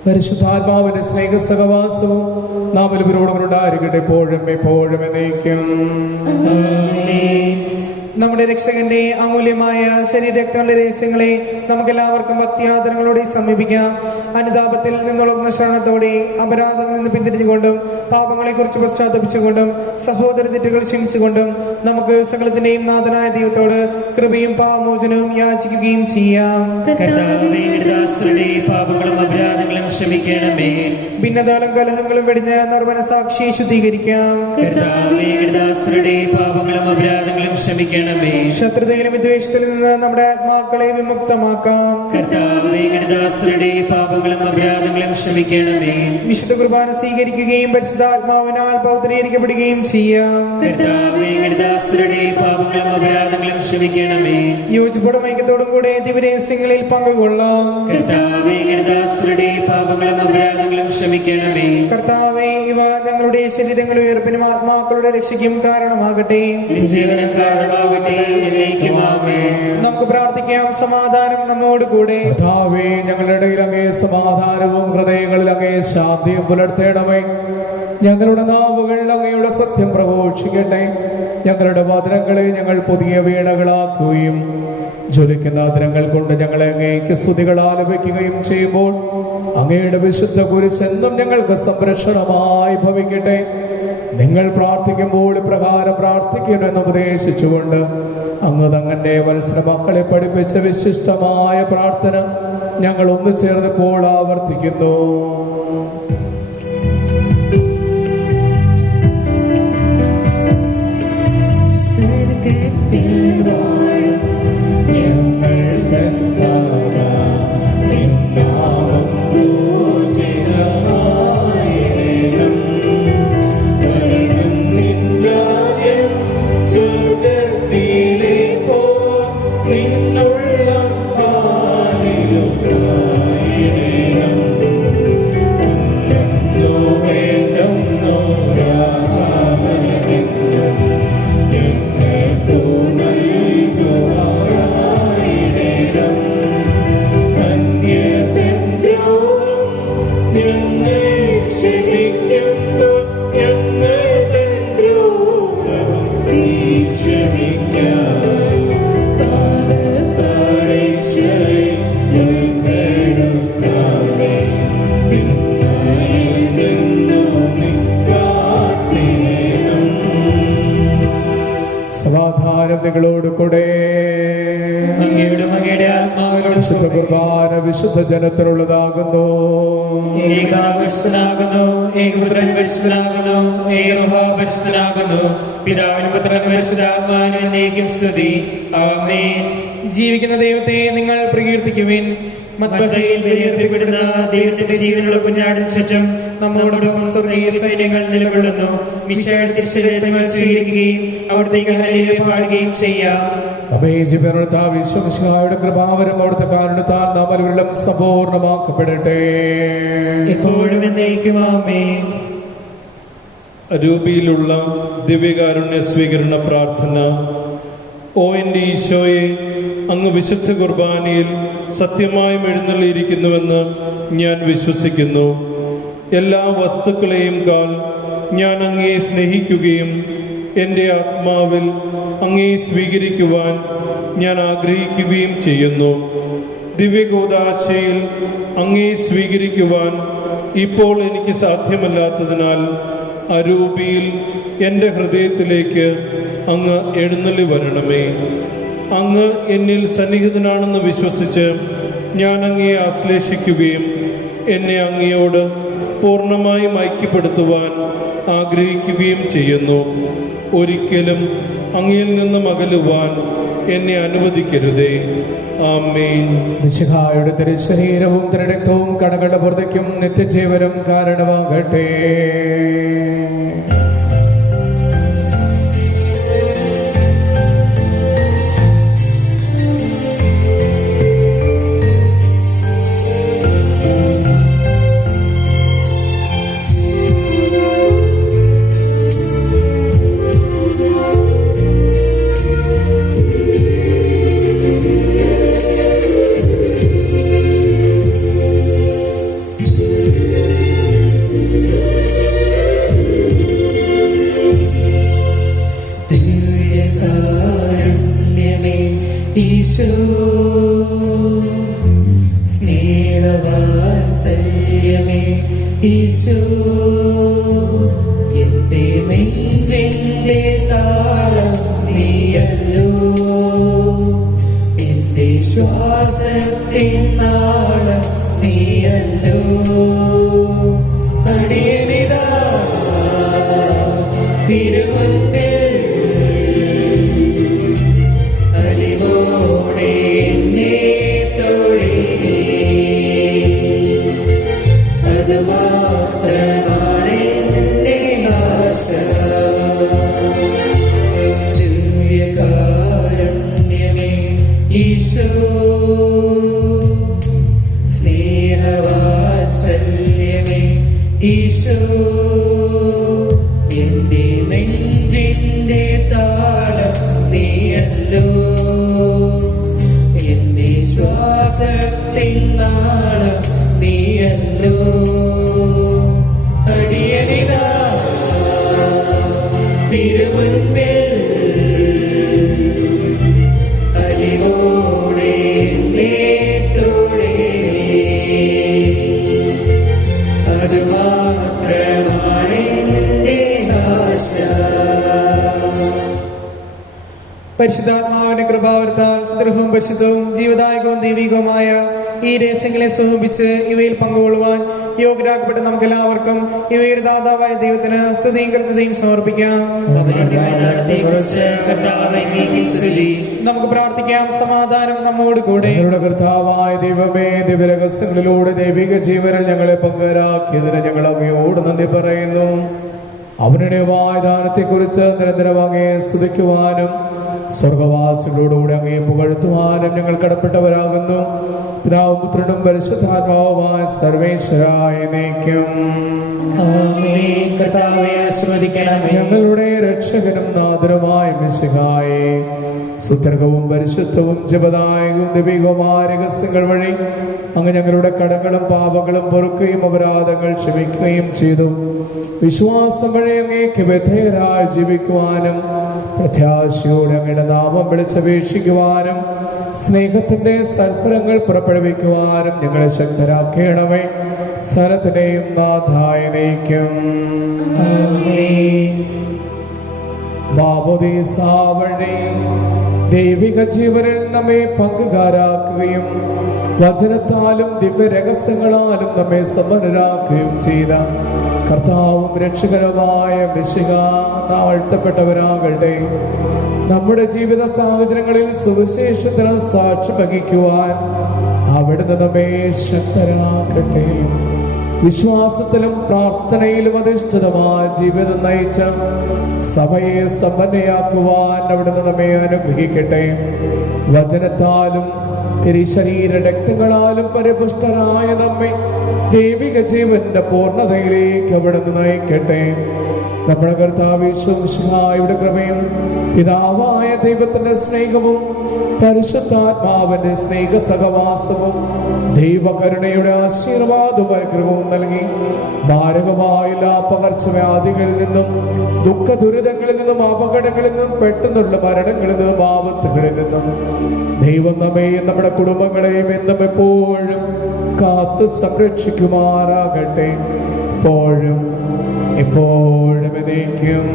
പരിശുദ്ധാത്മാവിന്റെ സ്നേഹസഹവാസവും നാം എല്ലാവരോടുണ്ടായിരിക്കട്ടെ, എപ്പോഴും എപ്പോഴും എന്നേക്കും. നമ്മുടെ രക്ഷകന്റെ അമൂല്യമായ ശരീരരക്തങ്ങളുടെ രഹസ്യങ്ങളെ നമുക്കെല്ലാവർക്കും ഭക്തിയാദരങ്ങളോടെ സമീപിക്കാം. അനുതാപത്തിൽ നിന്നുള്ള ശരണത്തോടെ അപരാധങ്ങളിൽ നിന്ന് പിന്തിരിഞ്ഞുകൊണ്ടും പാപങ്ങളെക്കുറിച്ച് പശ്ചാത്തപിച്ചുകൊണ്ടും സഹോദര തെറ്റുകൾ ക്ഷമിച്ചുകൊണ്ടും നമുക്ക് സകലത്തിന്റെയും നാഥനായ ദൈവത്തോട് കൃപയും പാപമോചനവും യാചിക്കുകയും ചെയ്യാം. പാപങ്ങളും അപരാധങ്ങളും ക്ഷമിക്കണമേ. ഭിന്നതാലും കലഹങ്ങളും വെടിഞ്ഞ് നിർവന സാക്ഷിയെ ശുദ്ധീകരിക്കാം. പാപങ്ങളും അപരാധങ്ങളും ക്ഷമിക്കണമേ. ശത്രുതയിലും വിദ്വേഷത്തിൽ നിന്ന് നമ്മുടെ ആത്മാക്കളെ വിമുക്തമാക്കാം. പാപങ്ങളും അപരാധങ്ങളും ക്ഷമിക്കണമേ. വിശുദ്ധ കുർബാന സ്വീകരിക്കുകയും പരിശുദ്ധാത്മാവിനാൽ പൗത്രീകരിക്കപ്പെടുകയും ചെയ്യാം. പാപങ്ങളും അപരാധങ്ങളും ക്ഷമിക്കണമേ. യോജിപ്പോടും ഐക്യത്തോടും കൂടെ ദിവരഹസ്യങ്ങളിൽ പങ്കുകൊള്ളാം. പാപങ്ങളും അപരാധങ്ങളും ക്ഷമിക്കണമേ. കർത്താവേ, ഇവ ഞങ്ങളുടെ ശരീരങ്ങളുടെ ഉയർപ്പിനും ആത്മാക്കളുടെ രക്ഷയ്ക്കും കാരണമാകട്ടെ. നമുക്ക് പ്രാർത്ഥിക്കാം. സമാധാനം നമ്മോട് കൂടെ. കർത്താവേ, ഞങ്ങളുടെ ഇടയിൽ അങ്ങേ സമാധാനവും ഹൃദയങ്ങളിൽ അങ്ങേ ശാന്തിയും പുലർത്തേണമേ. ഞങ്ങളുടെ നാവുകൾ അങ്ങയുടെ സത്യം പ്രഘോഷിക്കട്ടെ. ഞങ്ങളുടെ വചനങ്ങളെ ഞങ്ങൾ പുതിയ വീണകളാക്കുകയും ജ്വലിക്കുന്ന ആദരങ്ങൾ കൊണ്ട് ഞങ്ങളെ അങ്ങേക്ക് സ്തുതികൾ ആലപിക്കുകയും ചെയ്യുമ്പോൾ അങ്ങയുടെ വിശുദ്ധ കുരിശ് എന്നും ഞങ്ങൾക്ക് സംരക്ഷണമായി ഭവിക്കട്ടെ. നിങ്ങൾ പ്രാർത്ഥിക്കുമ്പോൾ പ്രകാരം പ്രാർത്ഥിക്കണമെന്ന് ഉപദേശിച്ചുകൊണ്ട് അങ്ങ് തങ്ങളുടെ വത്സര മക്കളെ പഠിപ്പിച്ച വിശിഷ്ടമായ പ്രാർത്ഥന ഞങ്ങൾ ഒന്നു ചേർന്നപ്പോൾ ആവർത്തിക്കുന്നു. ക്ഷമിക്കുന്നു ഞങ്ങൾ തൻ ദ്രോഹവും നീ ക്ഷമിക്കാം. പാപപരീക്ഷയിൽ ഉൾപ്പെടുത്താതെ തിന്മയിൽ നിന്നു നീ കാത്തിടണം. സമാധാനം നിങ്ങളോട് കൂടെ. അങ്ങയുടെ അങ്ങയുടെ ആത്മാവോടും വിശുദ്ധ കുർബാന വിശുദ്ധ ജനത്തിനുള്ളതാകുന്നു. ഏകനാകുന്നു, ഏകപുത്രൻ പരിശുദ്ധനാകുന്നു, ഏകറുഹ പരിശുദ്ധനാകുന്നു. പിതാവിനും പുത്രനും പരിശുദ്ധാത്മാവിനും എന്നേക്കും സ്തുതി. ആമേൻ. ജീവിക്കുന്ന ദൈവത്തെ നിങ്ങൾ പ്രകീർത്തിക്കുവിൻ. മദ്ബഹയിൽ ബലിയർപ്പിക്കപ്പെടുന്ന ദൈവത്തിന്റെ ജീവനുള്ള കുഞ്ഞാടിന് ചുറ്റും നമ്മോടൊപ്പം സ്വർഗീയ സൈന്യങ്ങൾ നിലകൊള്ളുന്നു. മിശിഹായുടെ തിരുശരീരത്തെ സ്വീകരിക്കുകയും അവിടുത്തേക്ക് ഹല്ലേലൂയ പാടുകയും ചെയ്യാം. വിശ്വമിശിഹായുടെ കൃപാവരം അവിടുത്തെ കാരണത്താൽ നാം അവരെല്ലാം സമ്പൂർണ്ണമാക്കപ്പെടട്ടെ. എപ്പോഴും എന്നേക്കും ആമേൻ. രൂപിയിലുള്ള ദിവ്യകാരുണ്യ സ്വീകരണ പ്രാർത്ഥന. ഓ എൻ്റെ ഈശോയെ, അങ്ങ് വിശുദ്ധ കുർബാനയിൽ സത്യമായും എഴുന്നള്ളിയിരിക്കുന്നുവെന്ന് ഞാൻ വിശ്വസിക്കുന്നു. എല്ലാ വസ്തുക്കളെയും കാൾ ഞാൻ അങ്ങയെ സ്നേഹിക്കുകയും എൻ്റെ ആത്മാവിൽ അങ്ങയെ സ്വീകരിക്കുവാൻ ഞാൻ ആഗ്രഹിക്കുകയും ചെയ്യുന്നു. ദിവ്യകൂദാശയിൽ അങ്ങയെ സ്വീകരിക്കുവാൻ ഇപ്പോൾ എനിക്ക് സാധ്യമല്ലാത്തതിനാൽ അരൂപിയിൽ എൻ്റെ ഹൃദയത്തിലേക്ക് അങ്ങ് എഴുന്നള്ളി വരണമേ. അങ്ങ് എന്നിൽ സന്നിഹിതനാണെന്ന് വിശ്വസിച്ച് ഞാൻ അങ്ങയെ ആശ്ലേഷിക്കുകയും എന്നെ അങ്ങയോട് പൂർണ്ണമായും ഐക്യപ്പെടുത്തുവാൻ ആഗ്രഹിക്കുകയും ചെയ്യുന്നു. ഒരിക്കലും അങ്ങയിൽ നിന്നും അകലുവാൻ എന്നെ അനുവദിക്കരുതേ. ആമേൻ. മിശിഹായുടെ തിരുശരീരവും തിരുരക്തവും കടകളുടെ പുറത്തേക്കും നിത്യജീവനും കാരണമാകട്ടെ. സ്നേഹവാത്സല്യമേ ഈശോ, എന്റെ നെഞ്ചിന്റെ താളം നീയല്ലോ, എന്റെ ശ്വാസത്തിൻ നാളം നീയല്ലോ. അടിയനിതാ തിരുമുൻപിൽ അടിമോടെ എന്നെ തൊഴിലേ, അത് മാത്രമാണ് എൻ്റെ ആശ. ദിവ്യകാരുണ്യമേ ഈശോ, സ്നേഹവാത്സല്യമേ ഈശോ, എന്റെ നെഞ്ചിന്റെ താളം നീയല്ലോ, എന്റെ ശ്വാസത്തിൻ നാളം നീയല്ലോ. അടിയനിതാ തിരുമുൻപിൽ അലിവോടെ എന്നെ തൊഴിലേ, അത് മാത്രമാണ് എൻ്റെ ആശ. പരിശുദ്ധാത്മാവിന്റെ കൃപാവർത്താൽ സുദൃഢവും പരിശുദ്ധവും ജീവദായകവും ദൈവികവുമായ ഈ രഹസ്യങ്ങളെ സ്വരൂപിച്ച് ഇവയിൽ പങ്കുകൊള്ളുവാൻ യോഗ്യരാക്കപ്പെട്ട നമുക്ക് എല്ലാവർക്കും ഇവയുടെ ദാതാവായ ദൈവത്തിന് സ്തുതിയും കൃത്യതയും സമർപ്പിക്കാം. നമുക്ക് പ്രാർത്ഥിക്കാം. സമാധാനം നമ്മോട് കൂടെ. കർത്താവായ ദൈവമേ, ദിവ്യരഹസ്യങ്ങളിലൂടെ ദൈവിക ജീവനിൽ ഞങ്ങളെ പങ്കുവരാക്കിയതിന് ഞങ്ങൾ അങ്ങയോട് നന്ദി പറയുന്നു. അവരുടെ വാഗ്ദാനത്തെക്കുറിച്ച് നിരന്തരം അങ്ങയെ സ്തുതിക്കുവാനും സ്വർഗവാസികളോടുകൂടി അങ്ങയെ പുകഴ്ത്തുവാനും ഞങ്ങൾ കടപ്പെട്ടവരാകുന്നു. പിതാവും പുത്രനും പരിശുദ്ധാത്മാവുമായ സർവേശ്വരായ എന്നേക്കും. കർത്താവേ, ആശീർവദിക്കണമേ. ഞങ്ങളുടെ രക്ഷകനും നാഥനുമായ മിശിഹായെ, സുത്യർഹവും പരിശുദ്ധവും ജപദായകവും ദൈവികവുമായ രഹസ്യങ്ങൾ വഴി അങ്ങ് ഞങ്ങളുടെ കടങ്ങളും പാപങ്ങളും പൊറുക്കുകയും അപരാധങ്ങൾ ക്ഷമിക്കുകയും ചെയ്തു. വിശ്വാസം വഴി അങ്ങേക്ക് വിധേയരായി ജീവിക്കുവാനും പ്രത്യാശയോടെ അങ്ങയുടെ നാമം വിളിച്ചപേക്ഷിക്കുവാനും സ്നേഹത്തിന്റെ സൽഫലങ്ങൾ പുറപ്പെടുവിക്കുവാനും ഞങ്ങളെ ശക്തരാക്കണമേ. സകലത്തിന്റെയും നാഥായ നയിക്കും. മാമോദീസ വഴി ദൈവിക ജീവനിൽ നമ്മെ പങ്കുകാരാക്കുകയും വചനത്താലും ദിവ്യരഹസ്യങ്ങളാലും നമ്മെ സമ്പന്നരാക്കുകയും ചെയ്ത കർത്താവും രക്ഷകരമായ മിശിഹ താഴ്ത്തപ്പെട്ടവരാകട്ടെ. നമ്മുടെ ജീവിത സാഹചര്യങ്ങളിൽ സുവിശേഷത്തിന് സാക്ഷ്യം വഹിക്കുവാൻ അവിടുന്ന് നമ്മെ ശക്തരാക്കട്ടെ. വിശ്വാസത്തിലും പ്രാർത്ഥനയിലും അധിഷ്ഠിതമായ ജീവിതം നയിച്ച സഭയെ സമ്പന്നയാക്കുവാൻ അവിടുന്ന് നമ്മെ അനുഗ്രഹിക്കട്ടെ. വചനത്താലും തിരുശരീര രക്തങ്ങളാലും പരിപുഷ്ടരായ നമ്മെ ദൈവിക ജീവന്റെ പൂർണ്ണതയിലേക്ക് അവിടുന്ന് നയിക്കട്ടെ. നമ്മുടെ കർത്താവ് യേശു മിശിഹായുടെ കൃപയും പിതാവായ ദൈവത്തിന്റെ സ്നേഹവും പരിശുദ്ധാത്മാവിന്റെ സ്നേഹ സഹവാസവും ദൈവകരുണയുടെ ആശീർവാദവും അനുഗ്രഹവും നൽകി മാരകമായ എല്ലാ പകർച്ചവ്യാധികളിൽ നിന്നും ദുഃഖ ദുരിതങ്ങളിൽ നിന്നും അപകടങ്ങളിൽ നിന്നും പെട്ടെന്നുള്ള മരണങ്ങളിൽ നിന്നും ആപത്തുകളിൽ നിന്നും ദൈവം നമ്മെയും നമ്മുടെ കുടുംബങ്ങളെയും എന്നും എപ്പോഴും കാത്ത് സംരക്ഷിക്കുമാറാകട്ടെ. എപ്പോഴും എപ്പോഴും എന്നേക്കും.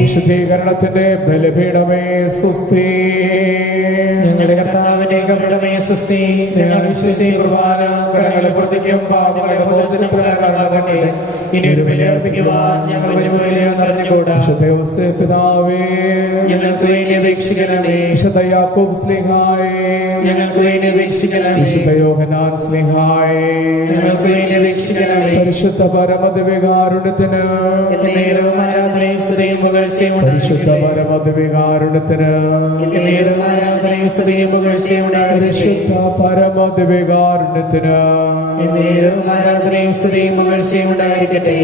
വിശുദ്ധീകരണത്തിന്റെ ബലിപീഠമേ സുസ്ഥി. ഞങ്ങളുടെ കർത്താവിന്റെ കരുണമേ സുസ്ഥി. ഞങ്ങൾ വിശ്വസിച്ച കുർബാന കടങ്ങളെ പ്രതിക്കും പാപങ്ങളുടെ മോചനം പ്രകാരമാകട്ടെ. ഇനി ഒരു ബലിയർപ്പിക്കുവാൻ ഞങ്ങൾ നിറഞ്ഞുകൂടാ. വിശുദ്ധ യോസേപ്പ് പിതാവേ, ഞങ്ങൾക്ക് വേണ്ടി അപേക്ഷിക്കണമേ. വിശുദ്ധ യാക്കോബ് ശ്ലീഹായേ, ഞങ്ങൾക്ക് വേണ്ടി അപേക്ഷിക്കണമേ. വിശുദ്ധ യോഹന്നാൻ ശ്ലീഹായേ, ഞങ്ങൾക്ക് വേണ്ടി അപേക്ഷിക്കണമേ. പരിശുദ്ധ പരമദിവ്യകാരുണ്യത്തിന് എന്നേരവും ആരാധനയും സ്തുതിയും പുകഴ്ചയും പരിശുദ്ധ ഉണ്ടായിരിക്കട്ടെ. പരമദിവ്യകാരുണ്യത്തിന് എന്നേരവും ആരാധനയും സ്തുതിയും പുകഴ്ചയും ഉണ്ടായിരിക്കട്ടെ. പരിശുദ്ധ പരമദിവ്യകാരുണ്യത്തിന് എന്നേരവും ആരാധനയും സ്തുതിയും പുകഴ്ചയും ഉണ്ടായിരിക്കട്ടെ.